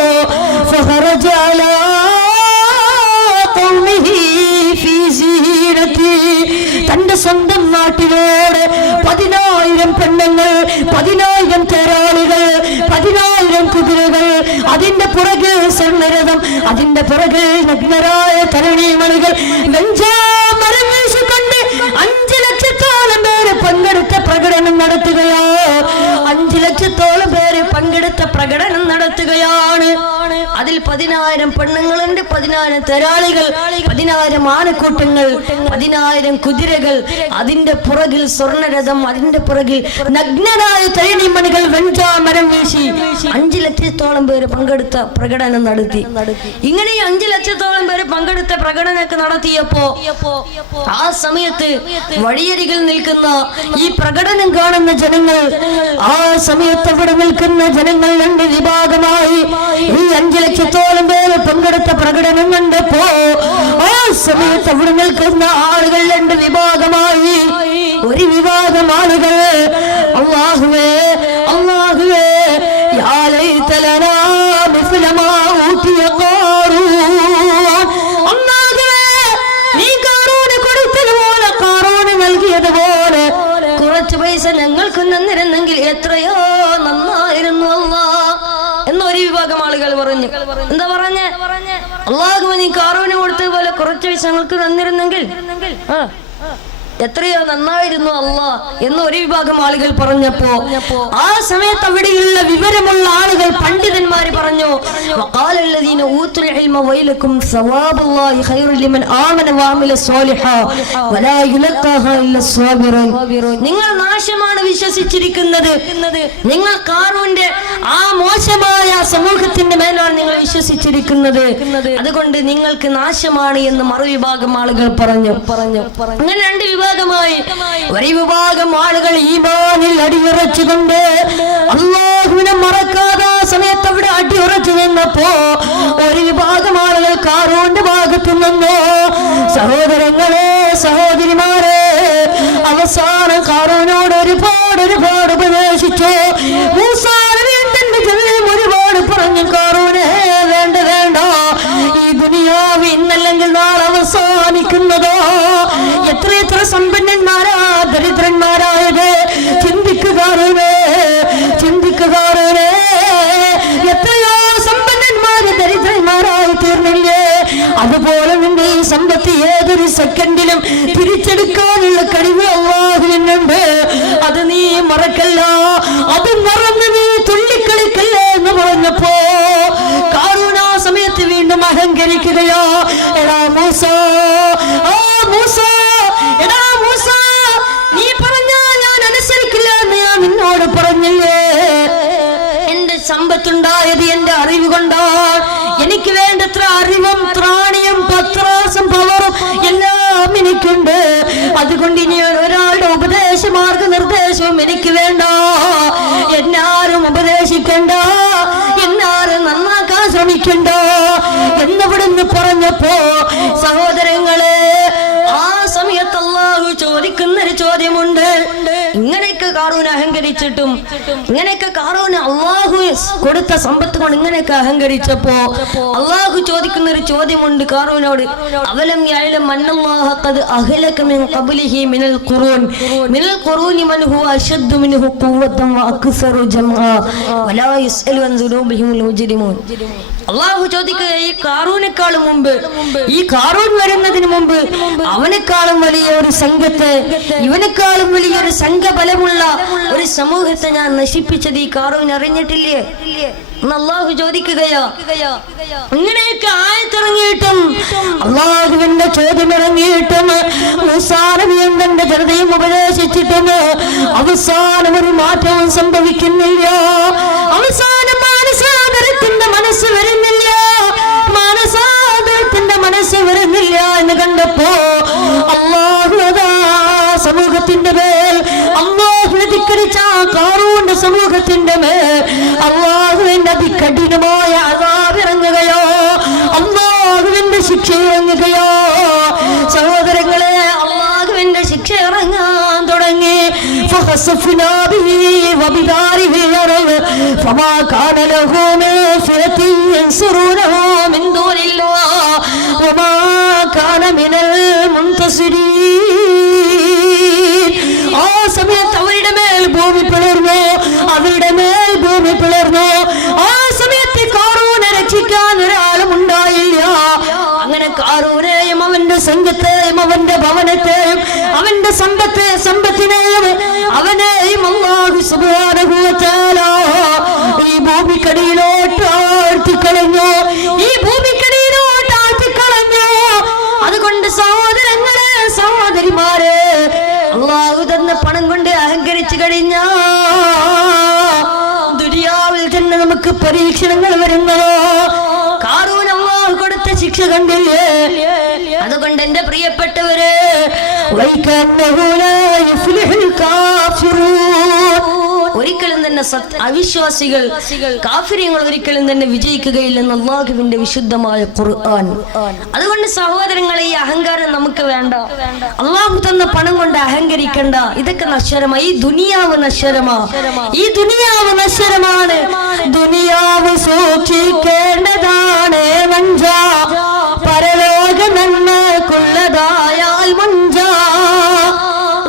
തന്റെ സ്വന്തം നാട്ടിലോട് 10,000 പെണ്ണുങ്ങൾ, 10,000 തേരാളികൾ, 10,000 കുതിരകൾ, അതിന്റെ പുറകിൽ സ്വർണ്ണരഥം, അതിന്റെ പുറകിൽ നഗ്നരായ തരുണീമണികൾ, വെഞ്ചാമരം വീശിക്കൊണ്ട് 5 ലക്ഷത്തോളം പേര് പങ്കെടുത്ത പ്രകടനം നടത്തുകയോ. 5 ലക്ഷത്തോളം പേര് പങ്കെടുത്ത പ്രകടനം നടത്തുകയാണ്. അതിൽ 10,000 പെണ്ണുങ്ങളുണ്ട്, 10,000 തേരാളികൾ, 10,000 ആനക്കൂട്ടങ്ങൾ, 10,000 കുതിരകൾ, അതിന്റെ പുറകിൽ സ്വർണ്ണരഥം, അതിന്റെ പുറകിൽ നഗ്നരായ തരുണിമണികൾ, വെഞ്ചാമരം വീശി 5 ലക്ഷത്തോളം പേര് പങ്കെടുത്ത പ്രകടനം നടത്തി. ഇങ്ങനെ 5 ലക്ഷത്തോളം പേര് പങ്കെടുത്ത പ്രകടനമൊക്കെ നടത്തിയപ്പോ ആ സമയത്ത് വഴിയരികിൽ നിൽക്കുന്ന ഈ പ്രകടനം കാണുന്ന ജനങ്ങൾ, ആ സമയത്ത് അവിടെ നിൽക്കുന്ന ജനങ്ങൾ 2 വിഭാഗമായി. ഈ 5 ലക്ഷത്തോളം പേര് പങ്കെടുത്ത പ്രകടനം കണ്ടപ്പോ ആ സമയത്ത് അവിടെ നിൽക്കുന്ന ആളുകൾ 2 വിഭാഗമായി. ഒരു വിഭാഗം ആളുകൾ, അല്ലാഹുവേ, അല്ലാഹുവേ, യാ ലൈത ലനാ മിസ്ല മാ ഊതിയ ഖാറൂൻ, അല്ലാഹുവേ, നീ ഖാറൂന് കൊടുത്തതുപോലെ, ഖാറൂന് നൽകിയതുപോലെ കുറച്ച് പൈസ ഞങ്ങൾക്കൊന്ന് വന്നിരുന്നെങ്കിൽ എത്രയോ നന്നായിരുന്നു അല്ലാ എന്നൊരു വിഭാഗം ആളുകൾ പറഞ്ഞു. എന്താ പറഞ്ഞ? അള്ളാഹു നീ കാറൂന് കൊടുത്തതുപോലെ കുറച്ച് വിഷയങ്ങൾക്ക് തന്നിരുന്നെങ്കിൽ എത്രയോ നന്നായിരുന്നു അല്ലാ എന്ന് ഒരു വിഭാഗം ആളുകൾ പറഞ്ഞപ്പോ ആ സമയത്ത് അവിടെയുള്ള വിവരമുള്ള ആളുകൾ പണ്ഡിതന്മാര് പറഞ്ഞു, നിങ്ങൾ നാശമാണ് വിശ്വസിച്ചിരിക്കുന്നത്, നിങ്ങൾ കാറൂന്റെ ആ മോശമായ സമൂഹത്തിന്റെ മേലാണ് നിങ്ങൾ വിശ്വസിച്ചിരിക്കുന്നത്, അതുകൊണ്ട് നിങ്ങൾക്ക് നാശമാണ് എന്ന് മറുവിഭാഗം ആളുകൾ പറഞ്ഞു. അങ്ങനെ രണ്ട് വിഭാഗമായി ഒരു വിഭാഗം ആളുകൾ ഈമാനിൽ അടിയുറച്ചുകൊണ്ട് അല്ലാഹുവിനെ മറക്കാതെ സമയത്ത് അവിടെ അടിയുറച്ചു നിന്നപ്പോ ഒരു വിഭാഗം ആളുകൾ കാറൂന്റെ ഭാഗത്തു നിന്നോ സഹോദരങ്ങളെ സഹോദരിമാരെ അവസാനം കാറൂനോട് ഒരുപാട് ഉപദേശിച്ചു. മൂസാ നബിയുടെ ജനതയും ഒരുപാട് പറഞ്ഞു, കാറൂനെ വേണ്ട ഈ ദുനിയാവ് ഇന്നല്ലെങ്കിൽ നാളെ അവസാനിക്കുന്നതോ, എത്ര സമ്പന്നന്മാരാ ദരിദ്രന്മാരായത് ചിന്തിക്കുകാരേ, എത്രയോ സമ്പന്നന്മാര് ദരിദ്രന്മാരായി തീർന്നില്ലേ? അതുപോലെ നിന്റെ ഈ സമ്പത്ത് ഏതൊരു സെക്കൻഡിലും തിരിച്ചെടുക്കാനുള്ള കഴിവ് അല്ലാഹുവിനുണ്ട്. അത് നീ മറക്കല്ല, അത് മറന്ന് നീ തുള്ളിക്കളിക്കല്ലേ എന്ന് പറഞ്ഞപ്പോ കാറൂൻ ആ സമയത്ത് വീണ്ടും അഹങ്കരിക്കുകയോ, എടാ മൂസ, നീ പറഞ്ഞാ ഞാൻ അനുസരിക്കില്ല എന്ന് ഞാൻ നിന്നോട് പറഞ്ഞില്ലേ? എന്റെ സമ്പത്തുണ്ടായത് എന്റെ അറിവ് കൊണ്ടാണ്. എനിക്ക് വേണ്ടത്ര അറിവും ത്രാണിയും പത്രാസും പവറും എല്ലാം എനിക്കുണ്ട്. അതുകൊണ്ട് ഇനി ഒരാളുടെ ഉപദേശ മാർഗനിർദ്ദേശവും എനിക്ക് വേണ്ട. എന്നാരും ഉപദേശിക്കണ്ട, എന്നാരും നന്നാക്കാൻ ശ്രമിക്കണ്ട എന്നിവിടുന്ന് പറഞ്ഞപ്പോ സഹോദരങ്ങളെ ആ സമയത്ത് അല്ലാഹു ചോദിക്കുന്നൊരു ചോദ്യമുണ്ട്. ഇങ്ങനെയൊക്കെ കാറൂൻ അഹങ്കരിച്ചിട്ടും ഇങ്ങനെയൊക്കെ കാറൂന് അല്ലാഹു കൊടുത്ത സമ്പത്ത് കൊണ്ട് ഇങ്ങനെയൊക്കെ അഹങ്കരിച്ചപ്പോ അല്ലാഹു ചോദിക്കുന്ന ഒരു ചോദ്യമുണ്ട് കാറൂനോട്. അവലം യഅലം അന്നല്ലാഹ ഖദ് അഹ്ലക മിൻ ഖബ്ലിഹി മിനൽ ഖുറൂനി മൻ ഹുവ അശദ്ദു മിൻഹു ഖുവ്വതൻ വഅക്സറു ജംആ വലാ യസ്അലു അൻ ദുനൂബിഹിൽ മുജ്രിമൂൻ. അല്ലാഹു ചോദിക്കുക, ഈ കാറൂനേക്കാളും മുമ്പ്, ഈ കാറൂൻ വരുന്നതിന് മുമ്പ് അവനേക്കാളും വലിയ ഒരു സംഘത്തെ, ഇവനേക്കാളും വലിയൊരു സംഘബലമുള്ള ഒരു സമൂഹത്തെ ഞാൻ നശിപ്പിച്ചത് ഈ കാറൂൻ അറിഞ്ഞിട്ടില്ലേ എന്ന് അല്ലാഹു ചോദിക്കുകയോ. ഇങ്ങനെയൊക്കെ ആയത്തിറങ്ങിയിട്ടും അല്ലാഹുവിന്റെ ചോദ്യം ഇറങ്ങിയിട്ടും മൂസാ നബി തന്റെ ജനതയും ഉപദേശിച്ചിട്ടും അവസാനം ഒരു മാറ്റവും സംഭവിക്കുന്നില്ല. അവസാനം മാനസാന്തരത്തിന്റെ മനസ്സ് വരുന്നില്ല, മനസ്സ് വരുന്നില്ല എന്ന് കണ്ടപ്പോ അല്ലാഹു അതാ സമൂഹത്തിന്റെ മേൽ, അല്ലാഹുവിനെ ധിക്കരിച്ച കാറൂന്റെ സമൂഹത്തിന്റെ മേൽ അല്ലാഹുവിന്റെ അതികഠിനമായ അദാബ് ഇറങ്ങുകയോ, അല്ലാഹുവിന്റെ ശിക്ഷ ഇറങ്ങുകയോ. സഹോദരങ്ങളെ, അല്ലാഹുവിന്റെ ശിക്ഷ ഇറങ്ങാൻ തുടങ്ങി. فخسفنا به وبداره الأرض فما كان له من فئة ينصرونه من دون الله وما كان من المنتصرين. ആ സമയത്ത് അവരുടെ മേൽ ഭൂമി പിളർന്നു, ആ സമയത്ത് കാറൂനെ രക്ഷിക്കാൻ ഒരാളും ഉണ്ടായില്ല. അങ്ങനെ കാറൂനെയും അവന്റെ സംഘത്തെയും അവന്റെ ഭവനത്തെയും അവന്റെ സമ്പത്തിനെയും അവനെയും അല്ലാഹു സുബ്ഹാനഹു വ തആല ഈ ഭൂമിക്കടിയിലോട്ട് ആഴ്ത്തിക്കളഞ്ഞു. അതുകൊണ്ട് സഹോദരങ്ങളെ സഹോദരിമാരെ, അല്ലാഹു തന്ന പണം കൊണ്ട് അഹങ്കരിച്ചു കഴിഞ്ഞാ ദുനിയാവിൽ തന്നെ നമുക്ക് പരീക്ഷണങ്ങൾ വരുന്നതോ. കാറൂൻ അല്ലാഹു കൊടുത്ത ശിക്ഷ കണ്ടില്ലേ? അതുകൊണ്ട് എന്റെ പ്രിയപ്പെട്ടവരെ, ഒരിക്കലും തന്നെ അവിശ്വാസികൾ കാഫിര്യങ്ങൾ ഒരിക്കലും തന്നെ വിജയിക്കുകയില്ലെന്ന് അല്ലാഹുവിന്റെ വിശുദ്ധമായ ഖുർആൻ. അതുകൊണ്ട് സഹോദരങ്ങളെ, ഈ അഹങ്കാരം നമുക്ക് വേണ്ട. അല്ലാഹു തന്ന പണം കൊണ്ട് അഹങ്കരിക്കണ്ട. ഇതൊക്കെ നശ്വരമാണ്. ഈ ദുനിയാവ് നശ്വരമാണ്. ദുനിയാവ് സൂക്ഷിക്കേണ്ടതാണ് വഞ്ച, പരലോക നന്മക്കുള്ളതായാൽ വഞ്ച.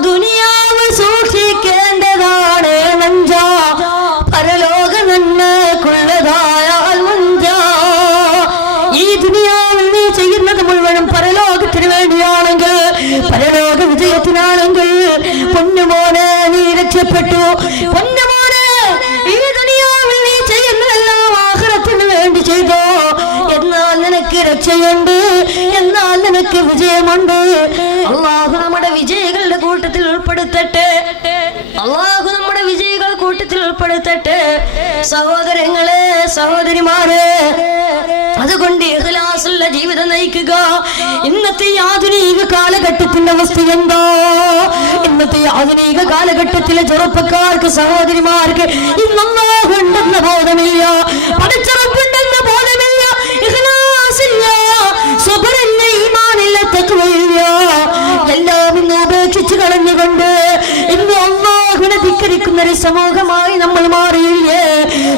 ദുനിയാവ് സൂക്ഷിക്കേണ്ടതാണ് ദുനിയാവിൽ നീ ചെയ്യുന്നത് മുഴുവനും പരലോകത്തിന് വേണ്ടിയാണെങ്കിൽ, പരലോക വിജയത്തിനാണെങ്കിൽ, പൊന്നുമോനെ നീ രക്ഷപ്പെട്ടു. പൊന്നുമോനെ ഈ ദുനിയാവിൽ നീ ചെയ്യുന്നതെല്ലാം ആഖിറത്തിന് വേണ്ടി ചെയ്തോ, എന്നാൽ നിനക്ക് രക്ഷയുണ്ട്, എന്നാൽ നിനക്ക് വിജയമുണ്ട്. അല്ലാഹു നമ്മുടെ വിജയികളുടെ കൂട്ടത്തിൽ ഉൾപ്പെടുത്തട്ടെ. അല്ലാഹു നമ്മുടെ വിജയികൾ കൂട്ടത്തിൽ ഉൾപ്പെടുത്തട്ടെ. സഹോദരങ്ങളെ, സഹോദരിമാരെ, അതുകൊണ്ട് ഇഖ്ലാസുള്ള ജീവിതം നയിക്കുക. ഇന്നത്തെ ആധുനിക കാലഘട്ടത്തിന്റെ അവസ്ഥ എന്താ? ഇന്നത്തെ ആധുനിക കാലഘട്ടത്തിലെ ചെറുപ്പക്കാർക്ക്, സഹോദരിമാർക്ക് ഇന്നല്ലാഹു ഉണ്ടെന്ന ബോധമില്ല, പടച്ചറപ്പുണ്ടെന്ന ബോധമില്ല, ഇഖ്ലാസില്ല, സബറില്ല, ഈമാനില്ല, തഖ്വയില്ല. എല്ലാം ഇന്ന് ഉപേക്ഷിച്ച് കളഞ്ഞുകൊണ്ട് ഇന്ന് അല്ലാഹുവിനെ ധിക്കരിക്കുന്ന ഒരു സമൂഹമായി നമ്മൾ മാറിയില്ലേ?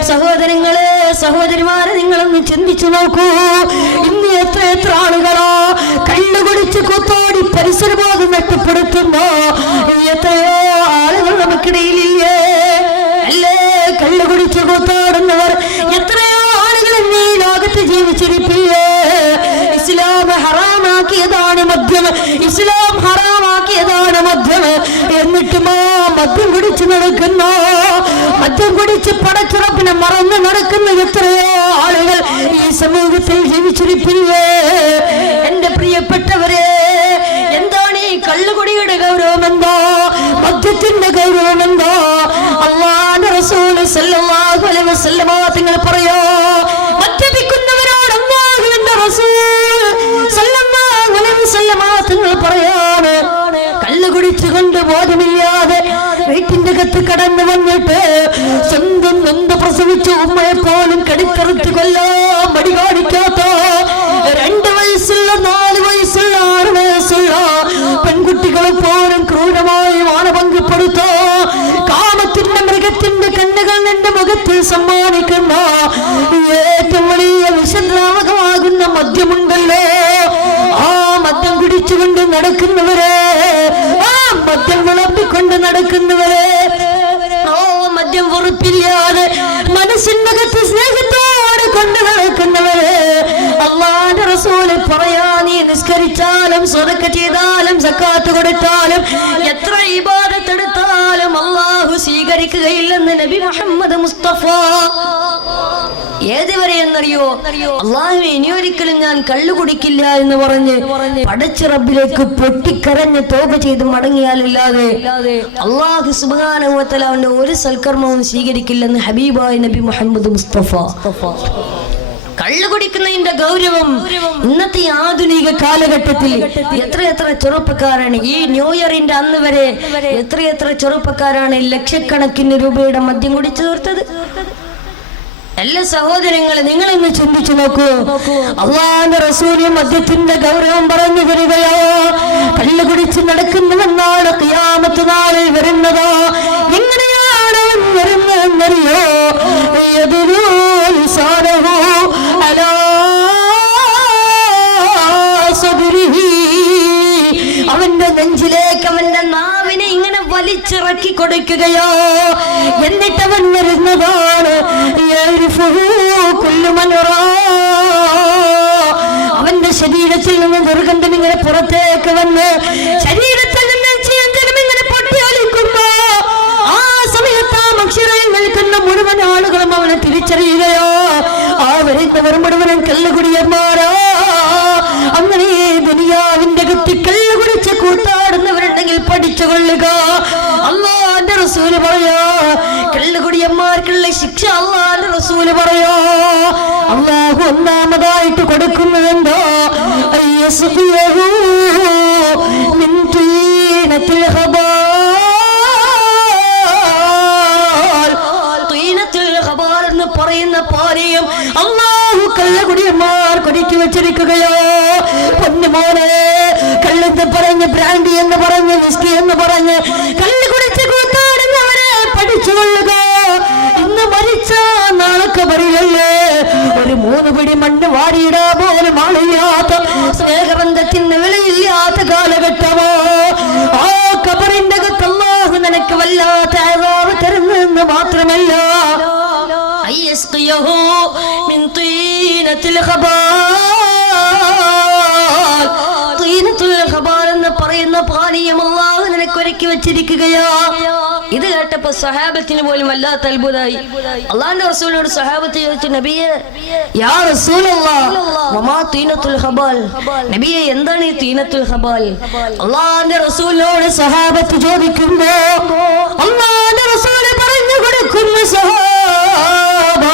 സഹോദരങ്ങളെ, സഹോദരിമാരെ, നിങ്ങളൊന്ന് ചിന്തിച്ചു നോക്കൂ. ഇന്ന് എത്ര ആളുകളാ കള്ളുകുടിച്ച് കൊത്തോടി പരിസരബോധം നഷ്ടപ്പെടുത്തുന്നു. എത്രയോ ആളുകൾ നമുക്കിടയിലില്ലേ? അല്ലേ, കള്ളുകുടിച്ച് കൊത്തോടുന്നവർ എത്രയോ ആളുകൾ ഈ ലോകത്ത് ജീവിച്ചിരിപ്പില്ലേ? ഇസ്ലാം ഹറാമാക്കിയതാണ് മദ്യം, ഇസ്ലാം ഹറാമാക്കിയതാണ് മദ്യം. എന്നിട്ടും ആ മദ്യം കുടിച്ച് നടക്കുന്ന, മദ്യം കുടിച്ച് പടച്ചുറപ്പിനെ മറന്ന് നടക്കുന്ന എത്രയോ ആളുകൾ ഈ സമൂഹത്തിൽ ജീവിച്ചിരിപ്പില്ലേ? എന്റെ പ്രിയപ്പെട്ടവരെ, എന്താണ് ഈ കള്ളുകുടിയുടെ ഗൗരവം? എന്താ മദ്യത്തിന്റെ ഗൗരവം? എന്താ? അല്ലാഹുവിന്റെ റസൂൽ സല്ലല്ലാഹു അലൈഹി വസല്ലം തങ്ങൾ പറയോ, മദ്യപിക്കുന്നവരോട് അല്ലാഹുവിന്റെ റസൂൽ സല്ലല്ലാഹു അലൈഹി വസല്ലം തങ്ങൾ പറയാണ്, കള്ളു കുടിച്ചുകൊണ്ട് ബോധമില്ലാതെ വീട്ടിന്റെ കത്ത് കടന്നു വന്നിട്ട് സ്വന്തം നൊന്ത് പ്രസവിച്ച ഉമ്മയെ പോലും കടിക്കറുത്ത് കൊല്ലാൻ മടി കാണിക്കാത്ത 2 വയസ്സുള്ള 4 വയസ്സുള്ള 6 വയസ്സുള്ള പെൺകുട്ടികളെ പോലും ക്രൂരമായി മാനഭംഗപ്പെടുത്ത കാമത്തിന്റെ മൃഗത്തിന്റെ കണ്ണുകൾ നിന്റെ മുഖത്തിൽ സമ്മാനിക്കുന്ന ഏറ്റവും വലിയ വിഷദ്രാവകമാകുന്ന മദ്യമുണ്ടല്ലോ, ആ മദ്യം കുടിച്ചുകൊണ്ട് നടക്കുന്നവരെ, ആ മദ്യം വിളമ്പിക്കൊണ്ട് നടക്കുന്നവരെ, ഓ മദ്യം വെറുപ്പില്ലാതെ മനസ്സിനകത്ത് സ്നേഹത്തോടെ കൊണ്ട് നടക്കുന്നവരെ, അല്ലാഹുവിന്റെ റസൂൽ പറയാ, നീ നിസ്കരിച്ചാലും സ്വതക്ക ചെയ്താലും സക്കാത്ത് കൊടുത്താലും എത്ര ഇബാദത്ത് എടുത്താലും അല്ലാഹു സ്വീകരിക്കുകയില്ലെന്ന് നബി മുഹമ്മദ് മുസ്തഫ. ഏതുവരെ എന്നറിയോ? അല്ലാഹുവേ, ഇനിയൊരിക്കലും ഞാൻ കള്ളു കുടിക്കില്ല എന്ന് പറഞ്ഞ് പടച്ച റബ്ബിലേക്ക് പൊട്ടിക്കരഞ്ഞ് തൗബ ചെയ്ത് മടങ്ങിയാലല്ലാതെ അല്ലാഹു സുബ്ഹാനഹു വ തആല അവന്റെ ഒരു സൽക്കർമ്മവും സ്വീകരിക്കില്ലെന്ന് ഹബീബായ നബി മുഹമ്മദ് മുസ്തഫ. കള്ളു കുടിക്കുന്നതിന്റെ ഗൗരവം ഇന്നത്തെ ആധുനിക കാലഘട്ടത്തിൽ എത്ര ചെറുപ്പക്കാരാണ് ഈ ന്യൂ ഇയറിന്റെ അന്ന് വരെ എത്ര ചെറുപ്പക്കാരാണ് ലക്ഷക്കണക്കിന് രൂപയുടെ മദ്യം കുടിച്ചു തീർത്തത്? എല്ലാ സഹോദരങ്ങളെ, നിങ്ങൾ ഇന്ന് ചിന്തിച്ചു നോക്കൂ. അല്ലാഹുവിന്റെ റസൂൽ മദ്യത്തിന്റെ ഗൗരവം പറഞ്ഞു തരികയോ, കള്ളു കുടിച്ച് നടക്കുന്നവനാണ് ഖിയാമത്ത് നാളിൽ വരുന്നത്. എങ്ങനെയാണ് വരുന്നതെന്നറിയോ? അവന്റെ നെഞ്ചിലേക്ക് അവന്റെ നാവിനെ ഇങ്ങനെ വലിച്ചിറക്കി കൊടുക്കുകയോ, എന്നിട്ട് അവൻ വരുന്നതാണ് അവന്റെ ശരീരത്തിൽ നിന്ന് ദുർഗന്ധം ഇങ്ങനെ പുറത്തേക്ക് വന്ന് ശരീരത്തിൽ നിന്ന് ഇങ്ങനെ പൊട്ടിയൊലിക്കുമ്പോ ആ സമയത്ത് ആ മനുഷ്യരിൽ നിൽക്കുന്ന മുഴുവൻ ആളുകളും അവനെ തിരിച്ചറിയുകയോ, ആ വരുന്നവർ മുഴുവനും കള്ളുകുടിയന്മാരോ. അങ്ങനെ ദുനിയാവിന്റെ ഗതി കള്ളുകുടിച്ച് കൂട്ടാടുന്നവരുണ്ടെങ്കിൽ പഠിച്ചു കൊള്ളുക. അല്ലാഹുവിന്റെ റസൂല് പറയോ, കള്ളുകുടിയന്മാർക്കുള്ള ശിക്ഷ അല്ലാഹുവിന്റെ റസൂല് പറയോ. അല്ലാഹു ഒന്നാമതായിട്ട് കൊടുക്കുന്നതെന്തോ, എന്ന് പറയുന്ന പാനീയം അല്ലാഹു കള്ളുകുടിയന്മാർ കൊടിച്ചു വെച്ചിരിക്കുകയോ. പൊന്നുമോനെ, കള്ളെന്ന് പറഞ്ഞ് ബ്രാൻഡി എന്ന് പറഞ്ഞ് വിസ്കി എന്ന് പറഞ്ഞ് കള്ളു കുടിച്ച് കൂത്താടുന്നവരെ പഠിച്ചുകൊള്ളുക. ഇന്ന് മരിച്ച നാളെ കബറിലല്ലേ ഒരു 3 പിടി മണ്ണ് വാരിയിടാ പോലും ആളില്ലാത്ത, സ്നേഹബന്ധത്തിന് വിലയില്ലാത്ത കാലഘട്ടമോ. ആ കബറിന്റെ അകത്ത് അല്ലാഹു നിനക്ക് വല്ലാത്ത അദാബ് തരുന്നെന്ന് മാത്രമല്ല, മിൻ തീനത്തിൽ ഖബാൽ വെച്ചിരിക്കുകയോ? ഇത് കേട്ടപ്പോ സഹാബത്തിന് പോലും വല്ലാത്ത അത്ഭുതമായി. അള്ളാന്റെ റസൂലിനോട് സഹാബത്ത് ചോദിച്ചു, നബിയെ, യാ റസൂലല്ലാഹ്, വമാ തീനത്തുൽ ഹബാൽ, നബിയെ എന്താണ് ഈ തീനത്തുൽ ഹബാൽ? അള്ളാന്റെ റസൂലിനോട് സഹാബത്ത് ചോദിക്കുമ്പോ അള്ളാന്റെ റസൂൽ പറഞ്ഞു കൊടുക്കുന്നു, സഹാബ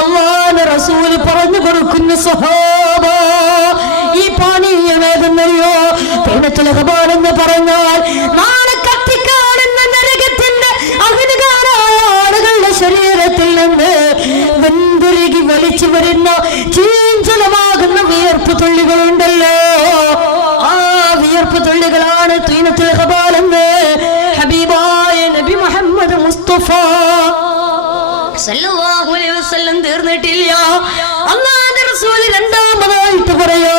അള്ളാന്റെ റസൂൽ പറഞ്ഞു കൊടുക്കുന്നു, സഹാബ ഈ പാനീയമേതെന്നറിയോ? തീനത്തുൽ ഹബാൽ എന്ന് പറഞ്ഞാൽ നാളെ കത്തിക്കാണെന്ന നരകത്തിന്റെ അഗ്നികാരായ ആളുകളുടെ ശരീരത്തിൽ നിന്ന് വെന്തുരുകി വലിച്ചു വരുന്ന ചീഞ്ചലമാകുന്ന വിയർപ്പ് തുള്ളികളുണ്ടല്ലോ, ആ വിയർപ്പ് തുള്ളികളാണ് തീനത്തുൽ ഹബാൽ എന്ന് ഹബീബായ നബി മുഹമ്മദ് മുസ്തഫ സല്ലല്ലാഹു അലൈഹി വസല്ലം തീർന്നിട്ടില്ല. അല്ലാഹുവിന്റെ റസൂൽ രണ്ടാമതായിട്ട് പറയോ,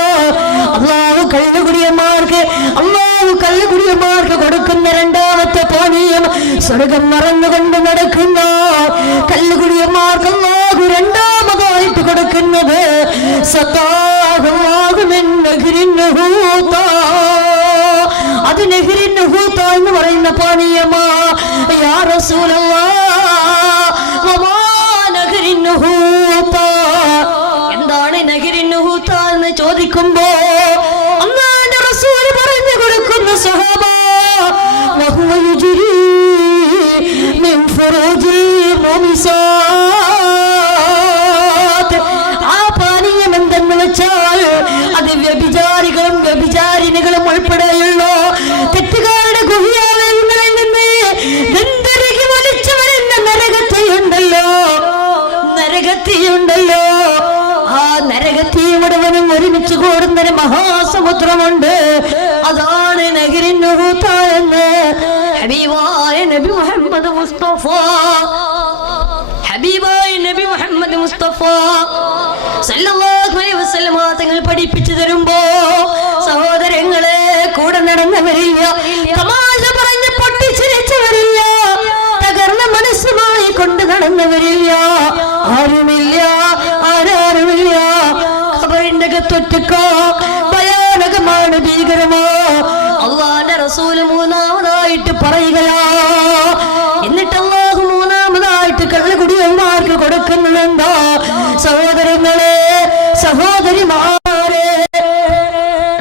അല്ലാഹു കള്ളുകുടിയന്മാർക്ക് കൊടുക്കുന്ന രണ്ടാമത്തെ പാനീയം സ്വർഗം മറന്നുകൊണ്ട് നടക്കുന്ന കള്ളുകുടിയന്മാർക്ക് അല്ലാഹു രണ്ടാമതായിട്ട് കൊടുക്കുന്നത് അത് നെഹ്റിൻ ഹൂത്ത എന്ന് പറയുന്ന പാനീയമാ. യാ റസൂലല്ലാഹ്, എന്താണ് നഹ്റിൻ ഹൂത്ത എന്ന് ചോദിക്കുമ്പോ അല്ലാഹുവിന്റെ റസൂൽ പറഞ്ഞു കൊടുക്കുന്നു, സഹാബ വഹുവ യുജ്രി മിൻ ഫുറൂജിൽ മുമിസാത്ത്. ആ പാനീയം എന്തെന്ന് വെച്ചാൽ അത് വ്യഭിചാരികളും വ്യഭിചാരിണികളും ഉൾപ്പെടെയുള്ള തെറ്റുകാരുടെ ഗുഹ്യാലയങ്ങളിൽ നിന്ന് വെന്തുരുകി വലിച്ചു വരുന്ന നരകത്തിയുണ്ടല്ലോ, ആ നരകത്തീ മുഴുവനും ഒരുമിച്ച് കൂടുന്നൊരു മഹാസമുദ്രമുണ്ട്, അതാണ് നഹ്റിൻ ഹൂത്ത എന്ന് ഹബീബായ നബി മുഹമ്മദ് മുസ്തഫ സല്ലല്ലാഹു അലൈഹി വസല്ലം തങ്ങൾ പഠിപ്പിച്ചു തരുമ്പോ സഹോദരങ്ങളെ, കൂടെ നടന്നവരില്ല, തമാശ പറഞ്ഞ് പൊട്ടിച്ചിരിച്ചവരില്ല, തകർന്ന മനസ്സുമായി കൊണ്ട് നടന്നവരില്ല, ആരുമില്ല, ആരാരുമില്ല. ഖബറിന്റെ അകത്തൊറ്റക്ക ഭയാനകമാണ്, ഭീകരമോ. അല്ലാഹുവിന്റെ റസൂൽ മൂന്നാമതായിട്ട് പറയുകയാ. എന്നിട്ട് അല്ലാഹു മൂന്നാമതായിട്ട് കള്ളുകുടിയന്മാർക്ക് കൊടുക്കുന്നത് എന്താ? സഹോദരങ്ങളെ, സഹോദരിമാരെ,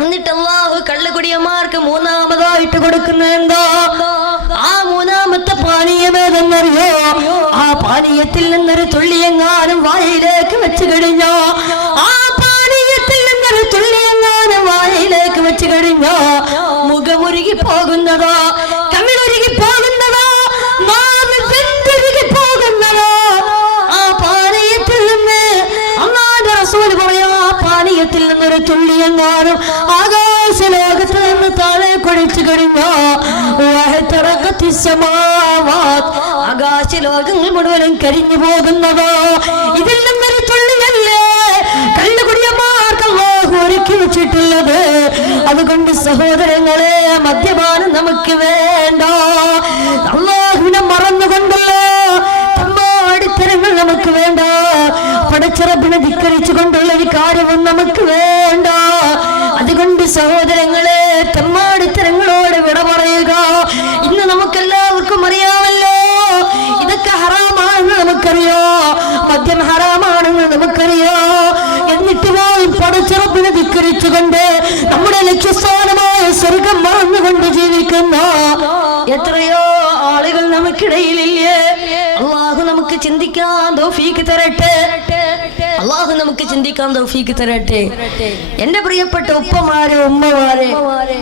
എന്നിട്ട് അല്ലാഹു കള്ളുകുടിയന്മാർക്ക് മൂന്നാമതായിട്ട് കൊടുക്കുന്നത് എന്താ? ആ മൂന്നാമത്തെ പാനീയമേതെന്നറിയോ? ആ പാനീയത്തിൽ നിന്നൊരു തുള്ളിയെങ്ങാനും വായിലേക്ക് വെച്ച് കഴിഞ്ഞോ, ആ പാനീയത്തിൽ നിന്നൊരു തുള്ളിയെങ്ങാനും വായിലേക്ക് വെച്ച് കഴിഞ്ഞോ മുഖമുരുകി പോകുന്നതോ, കണ്ണിലൊരുകി പോകുന്നതോ, നാവിൽ വെന്തുരുകി പോകുന്നതോ, ആ പാനീയത്തിൽ നിന്ന് അല്ലാഹുവിന്റെ റസൂൽ പറയാ, ആ പാനീയത്തിൽ നിന്നൊരു തുള്ളിയെങ്ങാനും ആകാശ ലോകത്ത് നിന്ന് താഴെ കൊഴിച്ചു കഴിഞ്ഞോ ആകാശ ലോകങ്ങൾ മുഴുവനും കരിഞ്ഞു പോകുന്നതോ. ഇതിൽ നിന്നൊരു തുള്ളിയല്ലേ കള്ളുകുടിയന്മാർക്ക് അല്ലാഹു ഒരുക്കി വെച്ചിട്ടുള്ളത്. അതുകൊണ്ട് സഹോദരങ്ങളെ, മദ്യപാനം നമുക്ക് വേണ്ട. അല്ലാഹുവിനെ മറന്നുകൊണ്ടല്ലോ തെമ്മാടിത്തരങ്ങൾ നമുക്ക് വേണ്ട. പടച്ചിറപ്പിനെ ധിക്കരിച്ചു കൊണ്ടുള്ള ഒരു കാര്യവും നമുക്ക് വേണ്ട. അതുകൊണ്ട് സഹോദരങ്ങളെ, തെമ്മാടിത്തരങ്ങളോട് വിട പറയുക. ഇന്ന് നമുക്കെല്ലാവർക്കും അറിയാമല്ലോ, ഇതൊക്കെ ഹറാമാണെന്ന് നമുക്കറിയോ, മദ്യം ഹറാമാണെന്ന് നമുക്കറിയോ. എന്നിട്ട് പോലും പടച്ചിറപ്പിനെ ധിക്കരിച്ചുകൊണ്ട് നമ്മുടെ ലക്ഷ്യസ്ഥാനമായ സ്വർഗം മറന്നുകൊണ്ട് ജീവിക്കുന്ന എത്രയോ ആളുകൾ നമുക്കിടയിലില്ലേ. അല്ലാഹു നമുക്ക് ചിന്തിക്കാൻ തൗഫീഖ് തരട്ടെ. അല്ലാഹു നമുക്ക് ചിന്തിക്കാൻ തൗഫീഖ് തരട്ടെ. എന്റെ പ്രിയപ്പെട്ട ഉപ്പമാരെ, ഉമ്മമാരെ,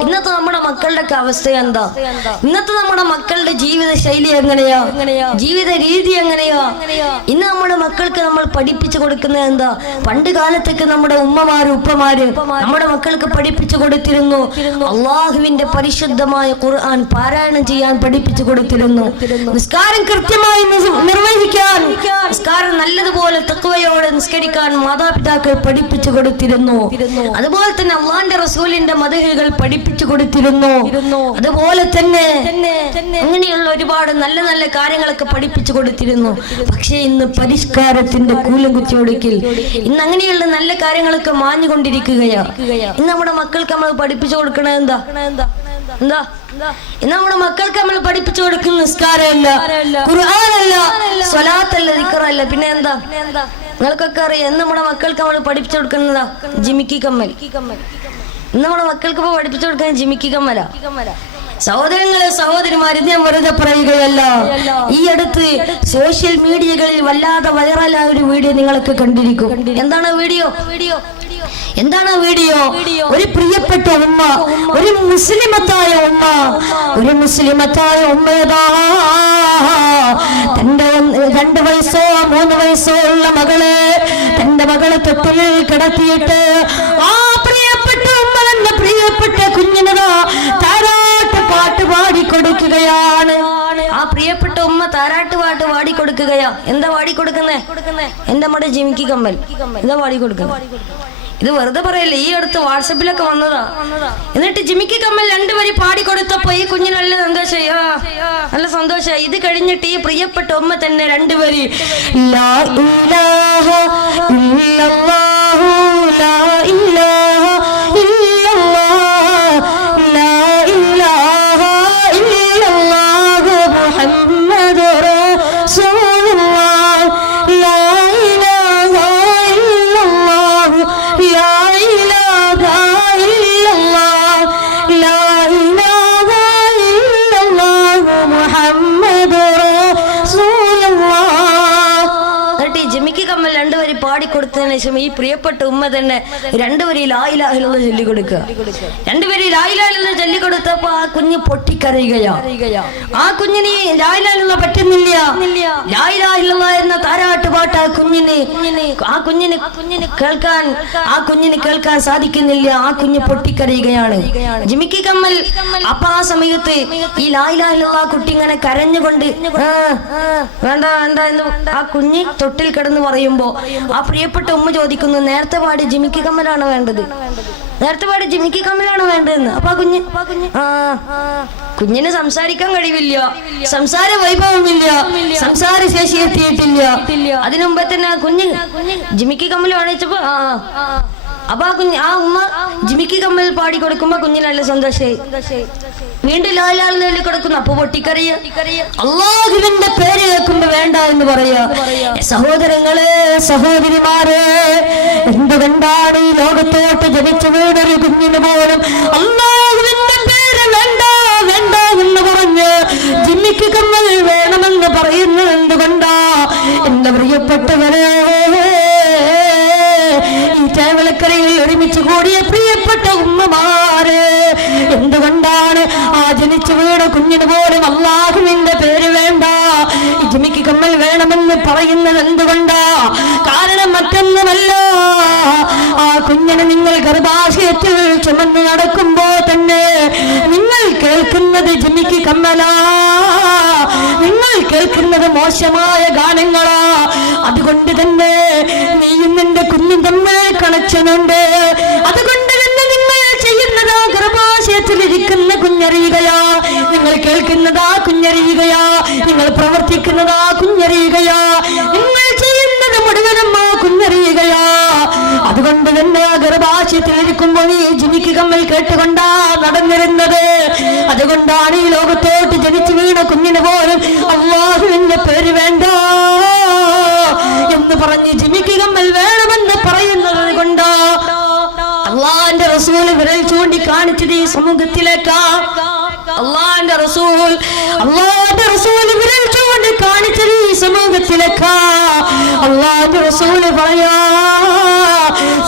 ഇന്നത്തെ നമ്മുടെ മക്കളുടെ അവസ്ഥ എന്താ? ഇന്നത്തെ നമ്മുടെ മക്കളുടെ ജീവിത ശൈലി എങ്ങനെയാ? ജീവിത രീതി എങ്ങനെയാ? ഇന്ന് നമ്മുടെ മക്കൾക്ക് നമ്മൾ പഠിപ്പിച്ചു കൊടുക്കുന്നത് എന്താ? പണ്ട് കാലത്തൊക്കെ നമ്മുടെ ഉമ്മമാരും ഉപ്പമാരും നമ്മുടെ മക്കൾക്ക് പഠിപ്പിച്ചു കൊടുത്തിരുന്നു. അള്ളാഹുവിന്റെ പരിശുദ്ധമായ ഖുർആൻ പാരായണം ചെയ്യാൻ പഠിപ്പിച്ചു കൊടുത്തിരുന്നു. നിസ്കാരം കൃത്യമായി നിർവഹിക്കാൻ സ്നേഹിക്കാൻ, നിസ്കാരം നല്ലതുപോലെ തഖ്വയോടെ നിസ്കരിക്കാൻ മാതാപിതാക്കൾ പഠിപ്പിച്ചു കൊടുത്തിരുന്നു. അതുപോലെ തന്നെ അള്ളാന്റെ റസൂലിന്റെ മദ്ഹുകൾ പഠിപ്പിച്ചു കൊടുത്തിരുന്നു. അതുപോലെ തന്നെ അങ്ങനെയുള്ള ഒരുപാട് നല്ല നല്ല കാര്യങ്ങളൊക്കെ പഠിപ്പിച്ചു കൊടുത്തിരുന്നു. പക്ഷേ ഇന്ന് പരിഷ്കാരത്തിന്റെ കൂലം കുത്തിയൊടുക്കിൽ ഇന്ന് അങ്ങനെയുള്ള നല്ല കാര്യങ്ങളൊക്കെ മാഞ്ഞുകൊണ്ടിരിക്കുകയാ. ഇന്ന് നമ്മുടെ മക്കൾക്ക് നമ്മൾ പഠിപ്പിച്ചു കൊടുക്കണത് എന്താ? ഇന്ന് നമ്മുടെ മക്കൾക്ക് നമ്മൾ പഠിപ്പിച്ചു കൊടുക്കുന്ന നിസ്കാരമല്ല, ഖുർആനല്ല, സ്വലാത്തല്ല, ദിക്റല്ല, പിന്നെ എന്താ? നിങ്ങൾക്കൊക്കെ അറിയാം. ഇന്ന് നമ്മുടെ മക്കൾക്ക് നമ്മൾ പഠിപ്പിച്ചു കൊടുക്കുന്നതാ ജിമിക്കി കമ്മൽ. ഇന്ന് നമ്മുടെ മക്കൾക്ക് ഇപ്പൊ പഠിപ്പിച്ചു കൊടുക്കാൻ ജിമിക്കി കമ്മല. സഹോദരങ്ങളെ, സഹോദരിമാരെ, ഞാൻ വെറുതെ പറയുകയല്ല. ഈ അടുത്ത് സോഷ്യൽ മീഡിയകളിൽ വല്ലാതെ വൈറലായ ഒരു വീഡിയോ നിങ്ങളൊക്കെ കണ്ടിരിക്കും. എന്താണ് വീഡിയോ? ഒരു പ്രിയപ്പെട്ട ഉമ്മ, ഒരു മുസ്ലിമത്തായ ഉമ്മയതാ തന്റെ 2 വയസ്സോ 3 വയസ്സോ ഉള്ള തന്റെ മകളെ തൊട്ടിൽ കിടത്തിയിട്ട് ആ പ്രിയപ്പെട്ട ഉമ്മ തന്നെ പ്രിയപ്പെട്ട കുഞ്ഞിനതാ താരാട്ട് പാട്ട് പാടിക്കൊടുക്കുകയാണ്. ആ പ്രിയപ്പെട്ട ഉമ്മ താരാട്ട് പാട്ട് പാടിക്കൊടുക്കുകയാ. എന്താ പാടിക്കൊടുക്കുന്നേ? എന്റെ നമ്മുടെ ജിമിക്കി കമ്മൽ എന്താ പാടിക്കൊടുക്കുന്നത്? ഇത് വെറുതെ പറയല്ലേ, ഈ അടുത്ത് വാട്സപ്പിലൊക്കെ വന്നതാ. എന്നിട്ട് ജിമിക്കി കമ്മൽ 2 വരി പാടിക്കൊടുത്തപ്പോ ഈ കുഞ്ഞിന് നല്ല സന്തോഷമായി. ഇത് കഴിഞ്ഞിട്ട് ഈ പ്രിയപ്പെട്ട ഉമ്മ തന്നെ 2 വരി ലാ ഇലാഹ ഇല്ലല്ലാഹു ലാ ഇലാഹ ഇല്ലല്ലാഹ് ലാ ഇലാഹ ഇല്ലല്ലാഹു മുഹമ്മദുർ റസൂലുള്ളാഹ് ലാ ഇലാഹ ഇല്ലല്ലാഹു ലാ ഇലാഹ ഇല്ലല്ലാഹ് ലാ ഇലാഹ ഇല്ലല്ലാഹു മുഹമ്മദുർ റസൂലുള്ളാഹ്. എന്നിട്ട് ഈ ജിമിക്കി കമ്മൽ 2 വരി പാടിക്കൊടുത്തതിന് ശേഷം ഈ പ്രിയപ്പെട്ട ഉമ്മ തന്നെ 2 വരി ലാ ഇലാഹ ഇല്ലല്ലാഹ് ചൊല്ലിക്കൊടുക്കുക. 2 വരി ലാ ഇലാഹ ഇല്ലല്ലാഹ് ചൊല്ലിക്കൊടുത്തപ്പോ ആ കുഞ്ഞ് പൊട്ടിക്കരയുകയാ. ആ കുഞ്ഞിന് ലാ ഇലാഹ ഇല്ലല്ലാഹ് പറ്റുന്നില്ല. ലാ ഇലാഹ ഇല്ലല്ലാഹ് എന്ന താരാട്ട് പാട്ട് ആ കുഞ്ഞിന് കേൾക്കാൻ സാധിക്കുന്നില്ല. ആ കുഞ്ഞ് പൊട്ടിക്കരയുകയാണ്. ജിമിക്കി കമ്മൽ അപ്പൊ ആ സമയത്ത് ഈ ലാ ഇലാഹ ഇല്ലല്ലാഹ് കുട്ടി ഇങ്ങനെ കരഞ്ഞുകൊണ്ട് വേണ്ട എന്ന് ആ കുഞ്ഞ് തൊട്ടിൽ കിടന്ന് പറയുമ്പോ ആ പ്രിയപ്പെട്ട ഉമ്മ ചോദിക്കുന്നു, നേരത്തെ പാടി ജിമിക്കി കമ്മലാണ് വേണ്ടത്, വേണ്ടതെന്ന്. അപ്പൊ കുഞ്ഞിന് സംസാരിക്കാൻ കഴിവില്ല, സംസാര വൈഭവമില്ല, സംസാര ശേഷി എത്തിയിട്ടില്ല. അതിനുമുമ്പ് തന്നെ കുഞ്ഞ് ജിമിക്കി കമ്മൽ കാണിച്ചപ്പോ അപ്പൊ ആ ഉമ്മ ജിമിക്കി കമ്മൽ പാടി കൊടുക്കുമ്പോ കുഞ്ഞിന് നല്ല സന്തോഷമായി. വീണ്ടും ലാലാൽ നേടി കൊടുക്കുന്നു. അപ്പൊ പൊട്ടിക്കറിയ അള്ളാഹുവിന്റെ പേര് കേൾക്കുമ്പോ വേണ്ട എന്ന് പറയാ. സഹോദരങ്ങളെ, സഹോദരിമാരെ, എന്തുകൊണ്ടാണ് ഈ ലോകത്തോട്ട് ജനിച്ചു വീടൊരു കുഞ്ഞിന് പോലും അള്ളാഹുവിന്റെ പേര് വേണ്ട എന്ന് പറഞ്ഞ് ജിമ്മിക്ക് കമ്മൽ വേണമെന്ന് പറയുന്നത് എന്തുകൊണ്ടാ? എന്റെ പ്രിയപ്പെട്ടവരെ, ഈ ചേവലക്കരയിൽ ഒരുമിച്ച് കൂടിയ പ്രിയപ്പെട്ട ഉമ്മമാര്, എന്തുകൊണ്ടാണ് ആ ജനിച്ചു വീണ കുഞ്ഞിന് പോലും അള്ളാഹുവിന്റെ പേര് വേണ്ട, ജിമിക്ക് കമ്മൽ വേണമെന്ന് പറയുന്നത് എന്തുകൊണ്ടാ? കാരണം മറ്റൊന്നുമല്ല, ആ കുഞ്ഞിനെ നിങ്ങൾ ഗർഭാശയത്തിൽ ചുമന്ന് നടക്കുമ്പോ തന്നെ നിങ്ങൾ കേൾക്കുന്നത് ജിമിക്ക് കമ്മലാ, നിങ്ങൾ കേൾക്കുന്നത് മോശമായ ഗാനങ്ങളാ. അതുകൊണ്ട് തന്നെ നീയും നിന്റെ കുഞ്ഞും തമ്മിൽ കണക്ഷനുണ്ട്. അതുകൊണ്ട് തന്നെ നിങ്ങൾ ചെയ്യുന്നതാ ഗർഭാശയത്തിലിരിക്കുന്ന കുഞ്ഞറിയുകയാ, നിങ്ങൾ കേൾക്കുന്നതാ കുഞ്ഞറിയുകയാ, നിങ്ങൾ പ്രവർത്തിക്കുന്നതാ കുഞ്ഞറിയുകയാ, നിങ്ങൾ ചെയ്യുന്നത് മുഴുവനും ആ കുഞ്ഞറിയുകയാ. അതുകൊണ്ട് തന്നെ ഗർഭാശയത്തിലിരിക്കുമ്പോൾ നീ ജിമിക്ക് കമ്മൽ കേട്ടുകൊണ്ടാ നടന്നിരുന്നത്. അതുകൊണ്ടാണ് ഈ ലോകത്തോട്ട് ജനിച്ചു വീണ കുഞ്ഞിന് പോലും അല്ലാഹുവിന്റെ പേര് വേണ്ട എന്ന് പറഞ്ഞ് ജിമിക്ക് കമ്മൽ വേണമെന്ന് പറയുന്നത് കൊണ്ടാ അള്ളാന്റെ റസൂൽ വിരൽ ചൂണ്ടി കാണിച്ചത് ഈ സമൂഹത്തിലേക്കാ. അള്ളാന്റെ റസൂൽ വിരൽ ചൂണ്ടി കാണിച്ചത് ഈ സമൂഹത്തിലേക്കാ. അള്ളാന്റെ റസൂൽ പറയാ,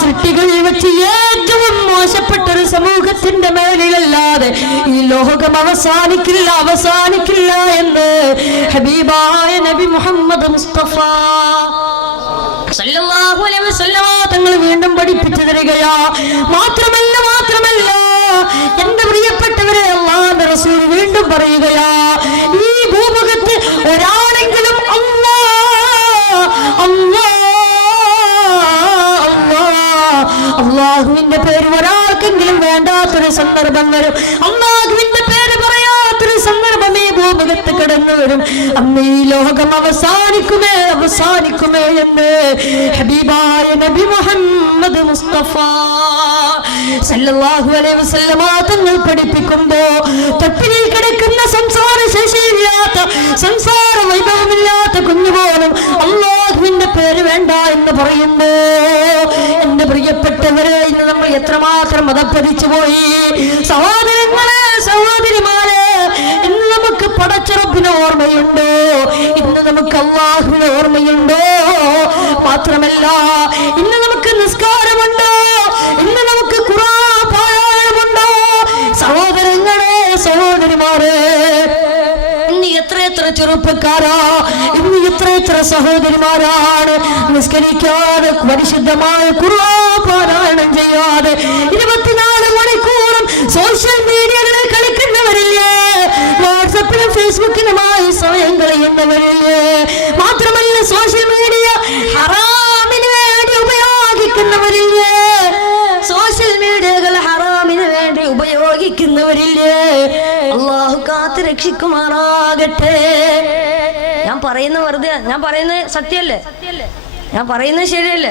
സൃഷ്ടികളിൽ വെച്ച് ഏറ്റവും മോശപ്പെട്ടൊരു സമൂഹത്തിന്റെ മേലിലല്ലാതെ ഈ ലോകം അവസാനിക്കില്ല എന്ന് ഹബീബായ നബി മുഹമ്മദ് മുസ്തഫ സല്ലല്ലാഹു അലൈഹി വസല്ലം തങ്ങൾ വീണ്ടും പഠിപ്പിച്ചു തരികയാ. മാത്രമല്ല എന്റെ പ്രിയപ്പെട്ടവരെ, അല്ലാഹുവിന്റെ റസൂൽ വീണ്ടും പറയുകയാ, ഈ ഭൂമുഖത്ത് ഒരാളെങ്കിലും അല്ലാഹ് പറയാത്തൊരു സന്ദർഭം വരും, അല്ലാഹുവിന്റെ പേര് പറയാത്തൊരു സന്ദർഭമേ ഭൂമുഖത്ത് കടന്നു വരും. അന്ന് ഈ ലോകം അവസാനിക്കുമേ എന്ന് ഹബീബായ നബി മുഹമ്മദ് മുസ്തഫ സല്ലല്ലാഹു അലൈഹി വസല്ലമ തങ്ങൾ പഠിപ്പിക്കുമ്പോ തട്ടിൽ കിടക്കുന്ന സംസാര ശേഷിയില്ലാത്ത സംസാര വൈഭവമില്ലാത്ത കുഞ്ഞുപോലും അല്ലാഹുവിന്റെ പേര് വേണ്ട എന്ന് പറയുമ്പോ എന്റെ പ്രിയപ്പെട്ടവരെ, ഇന്ന് നമ്മൾ എത്രമാത്രം മതപ്പതിച്ചു പോയി. സഹോദരങ്ങളെ, സഹോദരിമാരെ, ഇന്ന് നമുക്ക് പടച്ചറപ്പിന് ഓർമ്മയുണ്ടോ? ഇന്ന് നമുക്ക് അല്ലാഹുവിന് ഓർമ്മയുണ്ടോ? മാത്രമല്ല, ഇന്ന് നമുക്ക് നിസ്കാരമുണ്ടോ? ഇന്ന് നമുക്ക് ഖുർആൻ പാരായണമുണ്ടോ? സഹോദരങ്ങളെ, സഹോദരിമാരെ, ഇന്ന് എത്ര ചെറുപ്പക്കാരാ, ഇന്ന് എത്ര സഹോദരിമാരാണ് നിസ്കരിക്കാതെ പരിശുദ്ധമായ ഖുർആൻ പാരായണം ചെയ്യാതെ 24 മണിക്കൂറും സോഷ്യൽ മീഡിയകളിൽ കളിക്കുന്നവരില്ലേ? വാട്സപ്പിലും ഫേസ്ബുക്കിലുമായി സമയം കളയുന്നവരില്ലേ? മാത്രമല്ല, സോഷ്യൽ മീഡിയ ഹറാമിന് വേണ്ടി ഉപയോഗിക്കുന്നവരില്ലേ? സോഷ്യൽ മീഡിയകൾ ഹറാമിന് വേണ്ടി ഉപയോഗിക്കുന്നവരില്ലേ? അല്ലാഹു കാത്ത് രക്ഷിക്കുമാറാകട്ടെ. ഞാൻ പറയുന്നത് സത്യമല്ലേ? ഞാൻ പറയുന്നത് ശരിയല്ലേ?